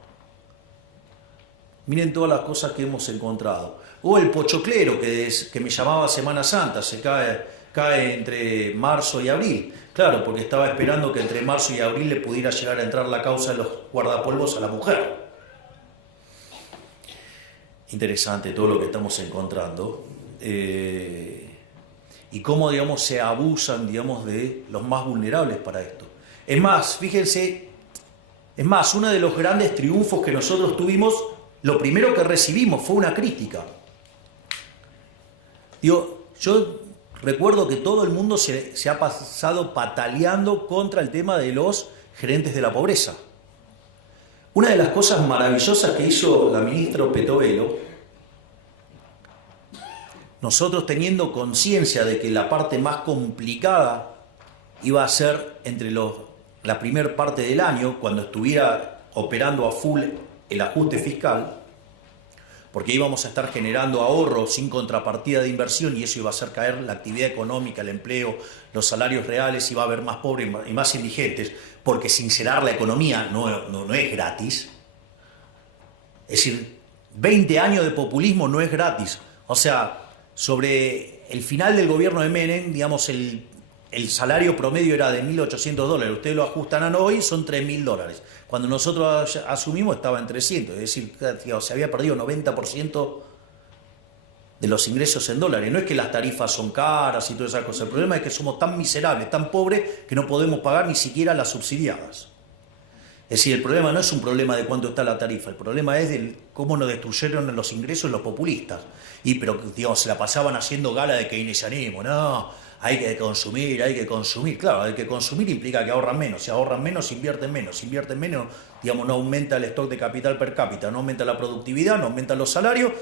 Miren todas las cosas que hemos encontrado. O el pochoclero que me llamaba Semana Santa, se cae entre marzo y abril. Claro, porque estaba esperando que entre marzo y abril le pudiera llegar a entrar la causa de los guardapolvos a la mujer. Interesante todo lo que estamos encontrando. Y cómo, digamos, se abusan, digamos, de los más vulnerables para esto. Es más, fíjense, uno de los grandes triunfos que nosotros tuvimos, lo primero que recibimos fue una crítica. Digo, yo recuerdo que todo el mundo se ha pasado pataleando contra el tema de los gerentes de la pobreza. Una de las cosas maravillosas que hizo la ministra Petovelo, nosotros teniendo conciencia de que la parte más complicada iba a ser entre la primera parte del año, cuando estuviera operando a full el ajuste fiscal, porque íbamos a estar generando ahorro sin contrapartida de inversión y eso iba a hacer caer la actividad económica, el empleo, los salarios reales, iba a haber más pobres y más indigentes, porque sincerar la economía no es gratis. Es decir, 20 años de populismo no es gratis. O sea, sobre el final del gobierno de Menem, digamos, el salario promedio era de $1.800. Ustedes lo ajustan a hoy, son $3.000. Cuando nosotros asumimos estaba en 300. Es decir, digamos, se había perdido 90% de los ingresos en dólares. No es que las tarifas son caras y todas esas cosas. El problema es que somos tan miserables, tan pobres, que no podemos pagar ni siquiera las subsidiadas. Es decir, el problema no es un problema de cuánto está la tarifa, el problema es de cómo nos destruyeron los ingresos los populistas. Pero, digamos, se la pasaban haciendo gala de keynesianismo. No, hay que consumir, hay que consumir. Claro, hay que consumir implica que ahorran menos. Si ahorran menos, invierten menos. Si invierten menos, digamos, no aumenta el stock de capital per cápita, no aumenta la productividad, no aumentan los salarios.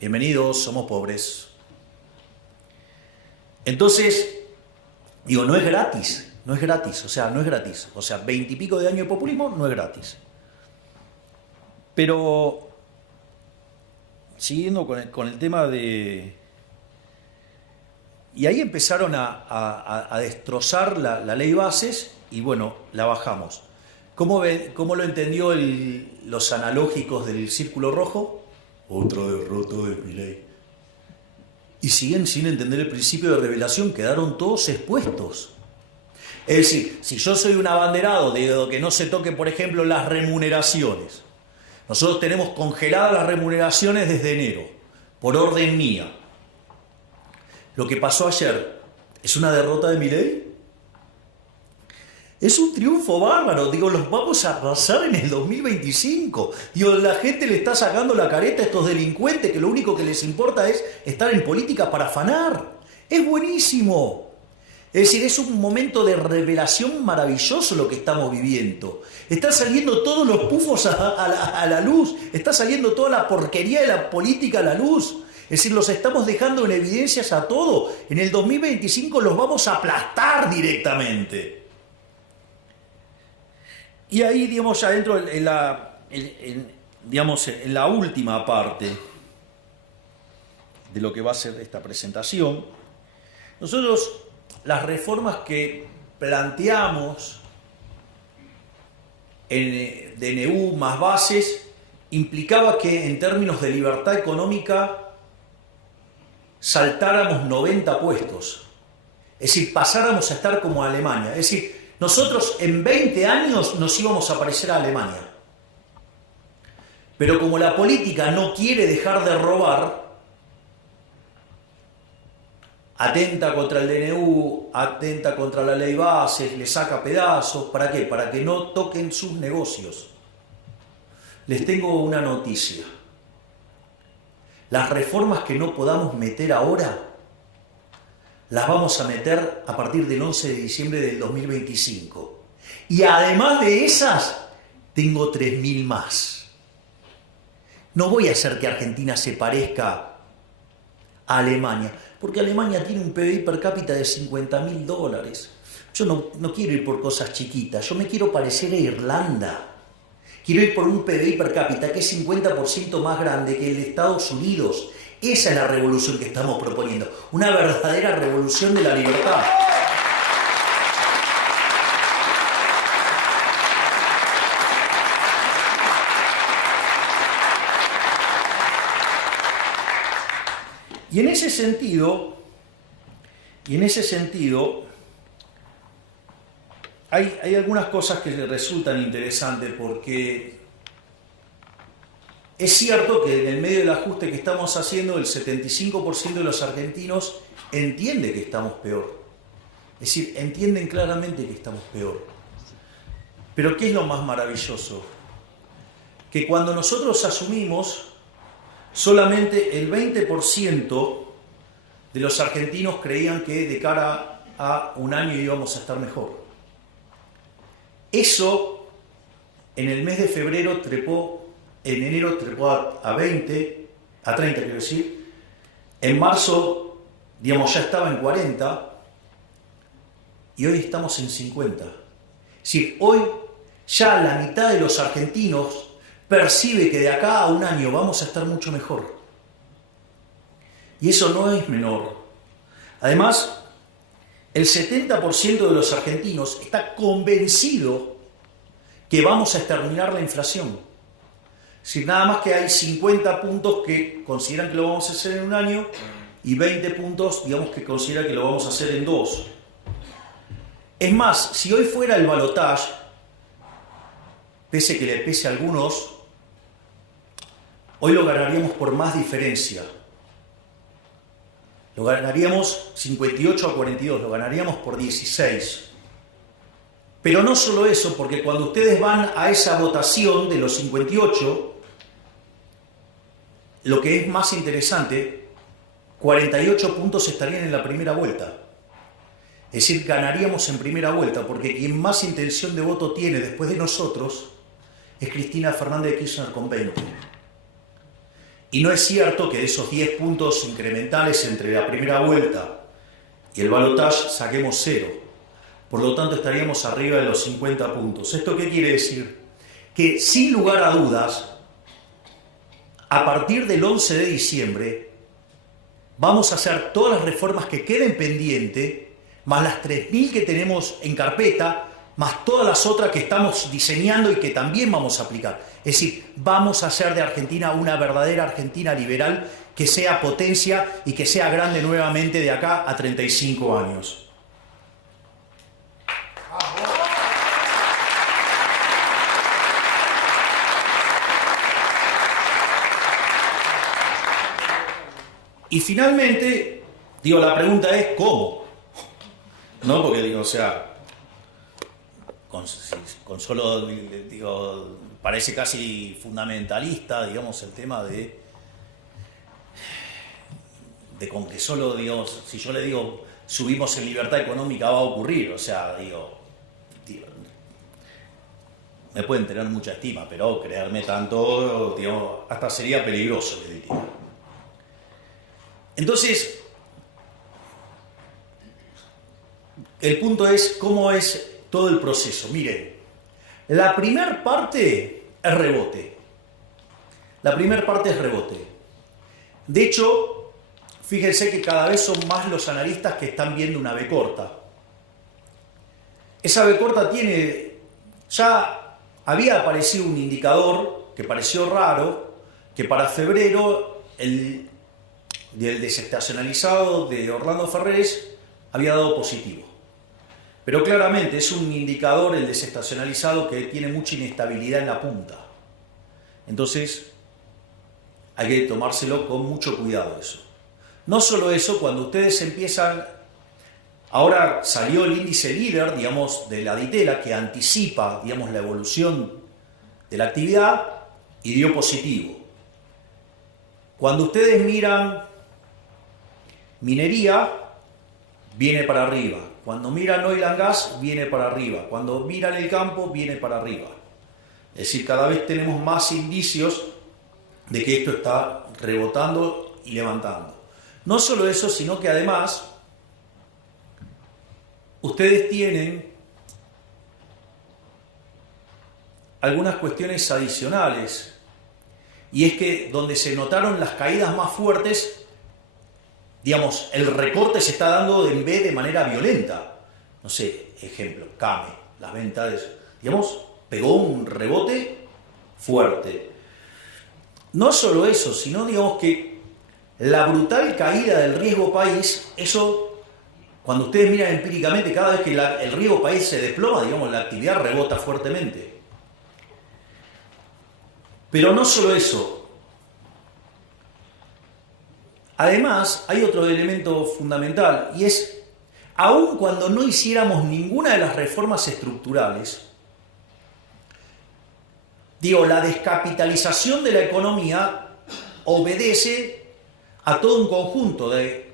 Bienvenidos, somos pobres. Entonces, Digo, no es gratis, no es gratis, o sea, no es gratis. O sea, 20 y pico de años de populismo no es gratis. Pero, siguiendo con el tema de... Y ahí empezaron a destrozar la ley bases y bueno, la bajamos. ¿Cómo lo entendió los analógicos del Círculo Rojo? Otra derrota de Milei. Y siguen sin entender el principio de revelación, quedaron todos expuestos. Es decir, si yo soy un abanderado de que no se toque, por ejemplo, las remuneraciones. Nosotros tenemos congeladas las remuneraciones desde enero, por orden mía. Lo que pasó ayer, ¿es una derrota de Milei? Es un triunfo bárbaro, digo, los vamos a arrasar en el 2025. Digo, la gente le está sacando la careta a estos delincuentes que lo único que les importa es estar en política para afanar. Es buenísimo. Es decir, es un momento de revelación maravilloso lo que estamos viviendo. Están saliendo todos los pufos a la luz, está saliendo toda la porquería de la política a la luz. Es decir, los estamos dejando en evidencias a todo. En el 2025 los vamos a aplastar directamente. Y ahí, digamos, ya dentro en la última parte de lo que va a ser esta presentación, nosotros las reformas que planteamos en DNU más bases implicaba que en términos de libertad económica saltáramos 90 puestos. Es decir, pasáramos a estar como Alemania. Es decir, nosotros en 20 años nos íbamos a parecer a Alemania. Pero como la política no quiere dejar de robar, atenta contra el DNU, atenta contra la ley bases, le saca pedazos. ¿Para qué? Para que no toquen sus negocios. Les tengo una noticia. Las reformas que no podamos meter ahora, las vamos a meter a partir del 11 de diciembre del 2025. Y además de esas, tengo 3.000 más. No voy a hacer que Argentina se parezca a Alemania, porque Alemania tiene un PBI per cápita de $50.000. Yo no quiero ir por cosas chiquitas, yo me quiero parecer a Irlanda. Quiero ir por un PBI per cápita que es 50% más grande que el de Estados Unidos. Esa es la revolución que estamos proponiendo, una verdadera revolución de la libertad. Y en ese sentido, hay algunas cosas que resultan interesantes porque es cierto que en el medio del ajuste que estamos haciendo, el 75% de los argentinos entiende que estamos peor. Es decir, entienden claramente que estamos peor. Pero ¿qué es lo más maravilloso? Que cuando nosotros asumimos, solamente el 20% de los argentinos creían que de cara a un año íbamos a estar mejor. Eso en el mes de febrero en enero trepó a 20, a 30 quiero decir, en marzo, digamos, ya estaba en 40 y hoy estamos en 50. Es decir, hoy ya la mitad de los argentinos percibe que de acá a un año vamos a estar mucho mejor. Y eso no es menor. Además, el 70% de los argentinos está convencido que vamos a exterminar la inflación. Es decir, nada más que hay 50 puntos que consideran que lo vamos a hacer en un año y 20 puntos, digamos, que consideran que lo vamos a hacer en 2. Es más, si hoy fuera el balotaje, pese que le pese a algunos, hoy lo ganaríamos por más diferencia. Lo ganaríamos 58 a 42, lo ganaríamos por 16. Pero no solo eso, porque cuando ustedes van a esa votación de los 58, lo que es más interesante, 48 puntos estarían en la primera vuelta. Es decir, ganaríamos en primera vuelta, porque quien más intención de voto tiene después de nosotros es Cristina Fernández de Kirchner con 20. Y no es cierto que de esos 10 puntos incrementales entre la primera vuelta y el balotaje saquemos 0. Por lo tanto, estaríamos arriba de los 50 puntos. ¿Esto qué quiere decir? Que sin lugar a dudas, a partir del 11 de diciembre, vamos a hacer todas las reformas que queden pendientes, más las 3.000 que tenemos en carpeta, más todas las otras que estamos diseñando y que también vamos a aplicar. Es decir, vamos a hacer de Argentina una verdadera Argentina liberal que sea potencia y que sea grande nuevamente de acá a 35 años. Y finalmente, digo, la pregunta es ¿cómo? ¿No? Porque digo, o sea, con solo, digo, parece casi fundamentalista, digamos, el tema de con que solo, digamos, si yo le digo subimos en libertad económica va a ocurrir, o sea, digo, me pueden tener mucha estima, pero creerme tanto, digamos, hasta sería peligroso, le diría. Entonces, el punto es cómo es todo el proceso. Miren, la primera parte es rebote. La primera parte es rebote. De hecho, fíjense que cada vez son más los analistas que están viendo una B corta. Esa B corta tiene, ya había aparecido un indicador que pareció raro, que para febrero el desestacionalizado de Orlando Ferrés había dado positivo. Pero claramente es un indicador, el desestacionalizado, que tiene mucha inestabilidad en la punta. Entonces, hay que tomárselo con mucho cuidado eso. No solo eso, cuando ustedes empiezan... Ahora salió el índice líder, digamos, de la Ditela, que anticipa, digamos, la evolución de la actividad y dio positivo. Cuando ustedes miran minería, viene para arriba. Cuando miran oil and gas, viene para arriba. Cuando miran el campo, viene para arriba. Es decir, cada vez tenemos más indicios de que esto está rebotando y levantando. No solo eso, sino que además ustedes tienen algunas cuestiones adicionales. Y es que donde se notaron las caídas más fuertes, digamos, el recorte se está dando en B de manera violenta. No sé, ejemplo, CAME, las ventas, digamos, pegó un rebote fuerte. No solo eso, sino, digamos, que la brutal caída del riesgo país, eso, cuando ustedes miran empíricamente, cada vez que el riesgo país se desploma, digamos, la actividad rebota fuertemente. Pero no solo eso. Además, hay otro elemento fundamental, y es, aun cuando no hiciéramos ninguna de las reformas estructurales, digo, la descapitalización de la economía obedece a todo un conjunto de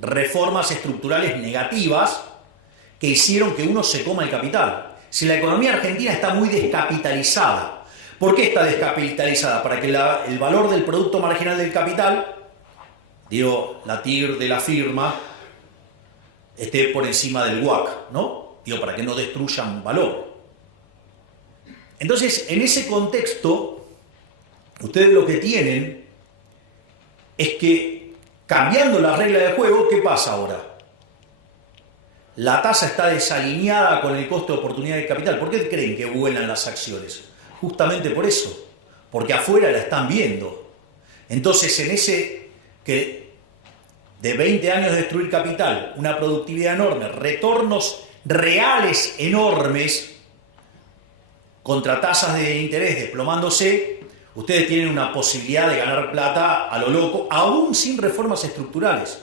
reformas estructurales negativas que hicieron que uno se coma el capital. Si la economía argentina está muy descapitalizada, ¿por qué está descapitalizada? Para que el valor del producto marginal del capital, digo, la TIR de la firma, esté por encima del WACC, ¿no? Digo, para que no destruyan valor. Entonces, en ese contexto, ustedes lo que tienen es que, cambiando la regla de juego, ¿qué pasa ahora? La tasa está desalineada con el costo de oportunidad de capital. ¿Por qué creen que vuelan las acciones? Justamente por eso, porque afuera la están viendo. Entonces, en ese que de 20 años de destruir capital, una productividad enorme, retornos reales enormes, contra tasas de interés desplomándose, ustedes tienen una posibilidad de ganar plata a lo loco, aún sin reformas estructurales.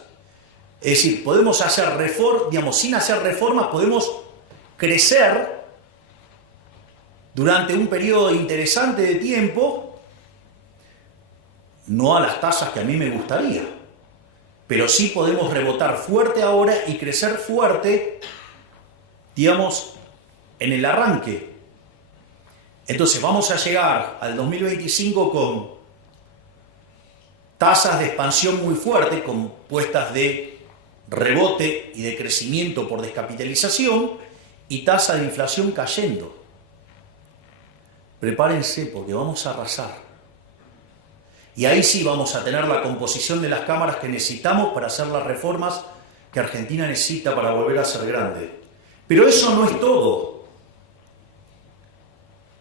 Es decir, podemos hacer reformas, digamos, sin hacer reformas, podemos crecer durante un periodo interesante de tiempo, no a las tasas que a mí me gustaría, pero sí podemos rebotar fuerte ahora y crecer fuerte, digamos, en el arranque. Entonces vamos a llegar al 2025 con tasas de expansión muy fuertes, compuestas de rebote y de crecimiento por descapitalización y tasa de inflación cayendo. Prepárense porque vamos a arrasar. Y ahí sí vamos a tener la composición de las cámaras que necesitamos para hacer las reformas que Argentina necesita para volver a ser grande. Pero eso no es todo.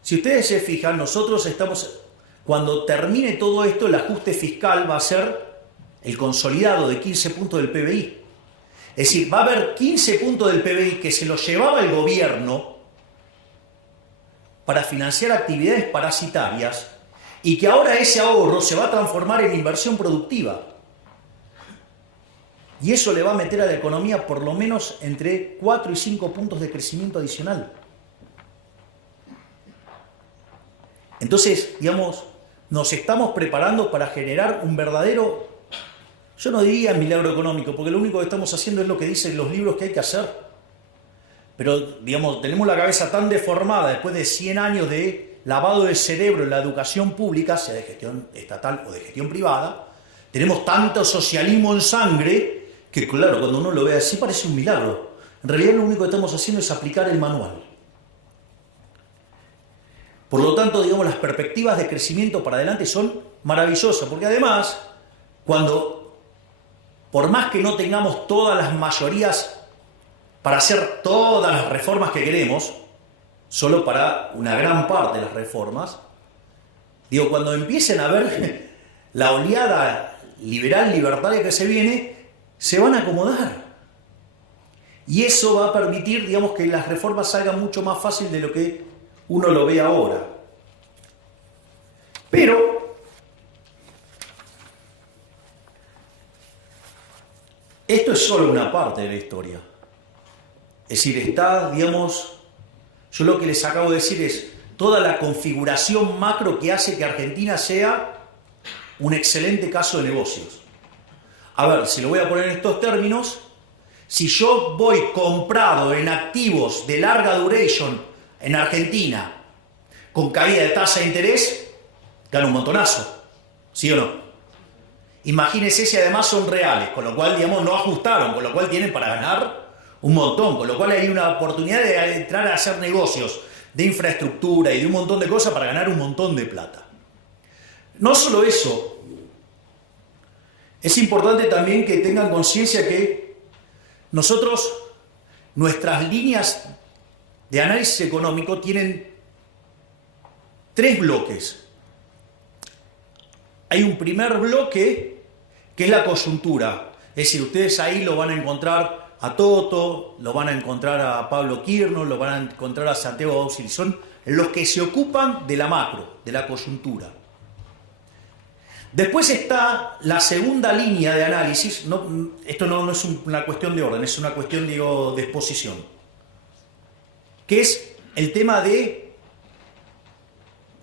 Si ustedes se fijan, nosotros estamos, cuando termine todo esto, el ajuste fiscal va a ser el consolidado de 15 puntos del PBI. Es decir, va a haber 15 puntos del PBI que se los llevaba el gobierno para financiar actividades parasitarias y que ahora ese ahorro se va a transformar en inversión productiva. Y eso le va a meter a la economía por lo menos entre 4 y 5 puntos de crecimiento adicional. Entonces, digamos, nos estamos preparando para generar un verdadero, yo no diría milagro económico, porque lo único que estamos haciendo es lo que dicen los libros que hay que hacer. Pero, digamos, tenemos la cabeza tan deformada después de 100 años de lavado de cerebro en la educación pública, sea de gestión estatal o de gestión privada, tenemos tanto socialismo en sangre que, claro, cuando uno lo ve así parece un milagro. En realidad lo único que estamos haciendo es aplicar el manual. Por lo tanto, digamos, las perspectivas de crecimiento para adelante son maravillosas, porque además, por más que no tengamos todas las mayorías para hacer todas las reformas que queremos, solo para una gran parte de las reformas, digo, cuando empiecen a ver la oleada liberal libertaria que se viene, se van a acomodar. Y eso va a permitir, digamos, que las reformas salgan mucho más fácil de lo que uno lo ve ahora. Pero esto es solo una parte de la historia. Es decir, está, digamos, yo lo que les acabo de decir es toda la configuración macro que hace que Argentina sea un excelente caso de negocios. A ver, si lo voy a poner en estos términos, si yo voy comprado en activos de larga duration en Argentina, con caída de tasa de interés, gano un montonazo, ¿sí o no? Imagínense si además son reales, con lo cual, digamos, no ajustaron, con lo cual tienen para ganar un montón, con lo cual hay una oportunidad de entrar a hacer negocios de infraestructura y de un montón de cosas para ganar un montón de plata. No solo eso, es importante también que tengan conciencia que nosotros, nuestras líneas de análisis económico tienen 3 bloques. Hay un primer bloque que es la coyuntura, es decir, ustedes ahí lo van a encontrar a Toto, lo van a encontrar a Pablo Quirno, lo van a encontrar a Santiago Bausil, son los que se ocupan de la macro, de la coyuntura. Después está la segunda línea de análisis, esto no es una cuestión de orden, es una cuestión, digo, de exposición, que es el tema de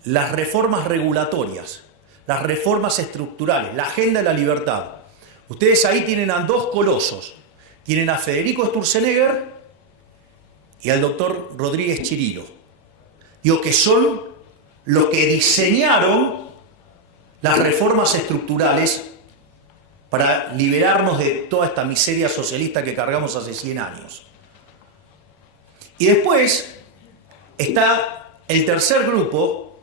las reformas regulatorias, las reformas estructurales, la agenda de la libertad. Ustedes ahí tienen a 2 colosos, tienen a Federico Sturzenegger y al doctor Rodríguez Chirilo, digo, que son los que diseñaron las reformas estructurales para liberarnos de toda esta miseria socialista que cargamos hace 100 años. Y después está el tercer grupo,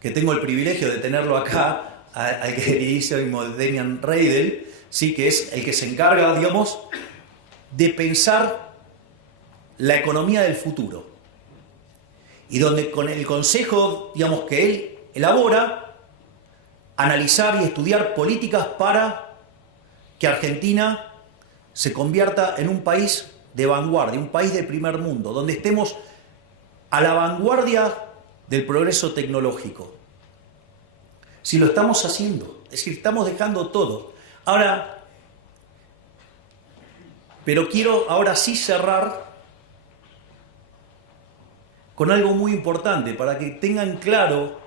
que tengo el privilegio de tenerlo acá, al queridísimo Demian Reidel, ¿sí? Que es el que se encarga, digamos, de pensar la economía del futuro. Y donde con el consejo, digamos, que él elabora, analizar y estudiar políticas para que Argentina se convierta en un país de vanguardia, un país de primer mundo, donde estemos a la vanguardia del progreso tecnológico. Si lo estamos haciendo, es decir, estamos dejando todo. Ahora, pero quiero ahora sí cerrar con algo muy importante para que tengan claro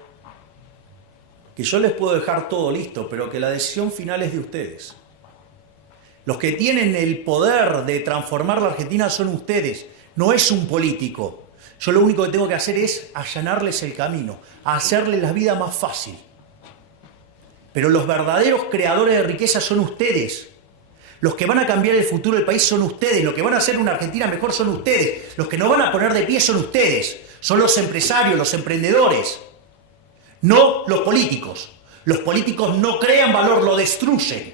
que yo les puedo dejar todo listo, pero que la decisión final es de ustedes. Los que tienen el poder de transformar la Argentina son ustedes, no es un político. Yo lo único que tengo que hacer es allanarles el camino, hacerles la vida más fácil. Pero los verdaderos creadores de riqueza son ustedes. Los que van a cambiar el futuro del país son ustedes. Los que van a hacer una Argentina mejor son ustedes. Los que nos van a poner de pie son ustedes. Son los empresarios, los emprendedores. No los políticos. Los políticos no crean valor, lo destruyen.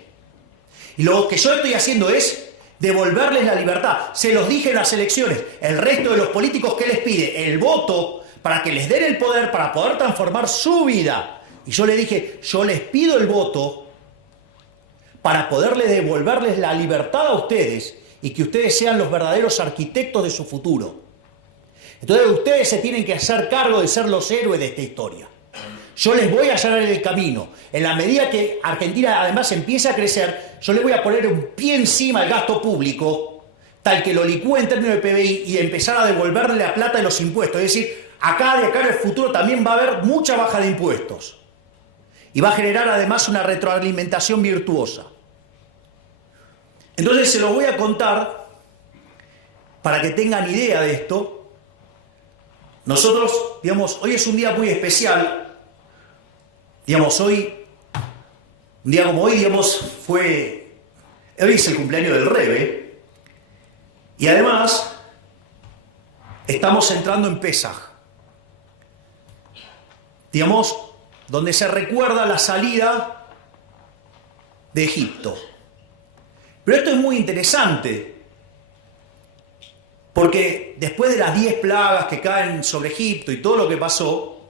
Y lo que yo estoy haciendo es devolverles la libertad. Se los dije en las elecciones. El resto de los políticos, ¿qué les pide? El voto para que les den el poder, para poder transformar su vida. Y yo les dije, yo les pido el voto para poderles devolverles la libertad a ustedes y que ustedes sean los verdaderos arquitectos de su futuro. Entonces ustedes se tienen que hacer cargo de ser los héroes de esta historia. Yo les voy a allanar el camino. En la medida que Argentina además empiece a crecer, yo les voy a poner un pie encima al gasto público, tal que lo licúe en términos de PBI y empezar a devolverle la plata de los impuestos. Es decir, de acá en el futuro también va a haber mucha baja de impuestos. Y va a generar además una retroalimentación virtuosa. Entonces se los voy a contar para que tengan idea de esto. Nosotros, digamos, hoy es un día muy especial. Digamos, hoy, un día como hoy, digamos, hoy es el cumpleaños del Rebe. Y además, estamos entrando en Pesaj. Digamos, donde se recuerda la salida de Egipto. Pero esto es muy interesante, porque después de las 10 plagas que caen sobre Egipto y todo lo que pasó,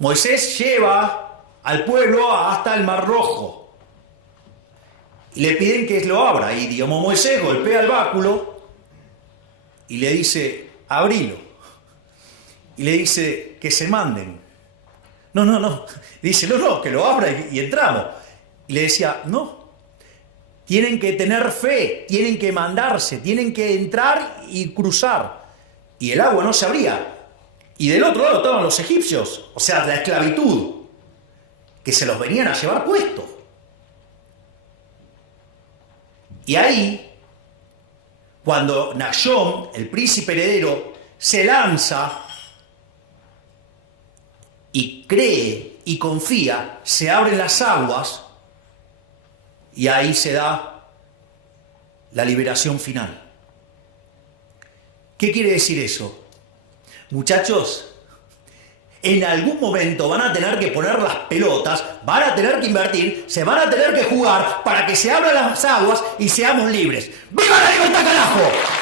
Moisés lleva al pueblo hasta el Mar Rojo y le piden que lo abra. Y digamos, Moisés golpea el báculo y le dice, abrilo. Y le dice que se manden. No. Dice, no, que lo abra y entramos. Y le decía, no. Tienen que tener fe, tienen que mandarse, tienen que entrar y cruzar. Y el agua no se abría. Y del otro lado estaban los egipcios, o sea, la esclavitud, que se los venían a llevar puestos. Y ahí, cuando Nahshon, el príncipe heredero, se lanza y cree y confía, se abren las aguas y ahí se da la liberación final. ¿Qué quiere decir eso? Muchachos, en algún momento van a tener que poner las pelotas, van a tener que invertir, se van a tener que jugar para que se abran las aguas y seamos libres. ¡Viva la libertad, carajo!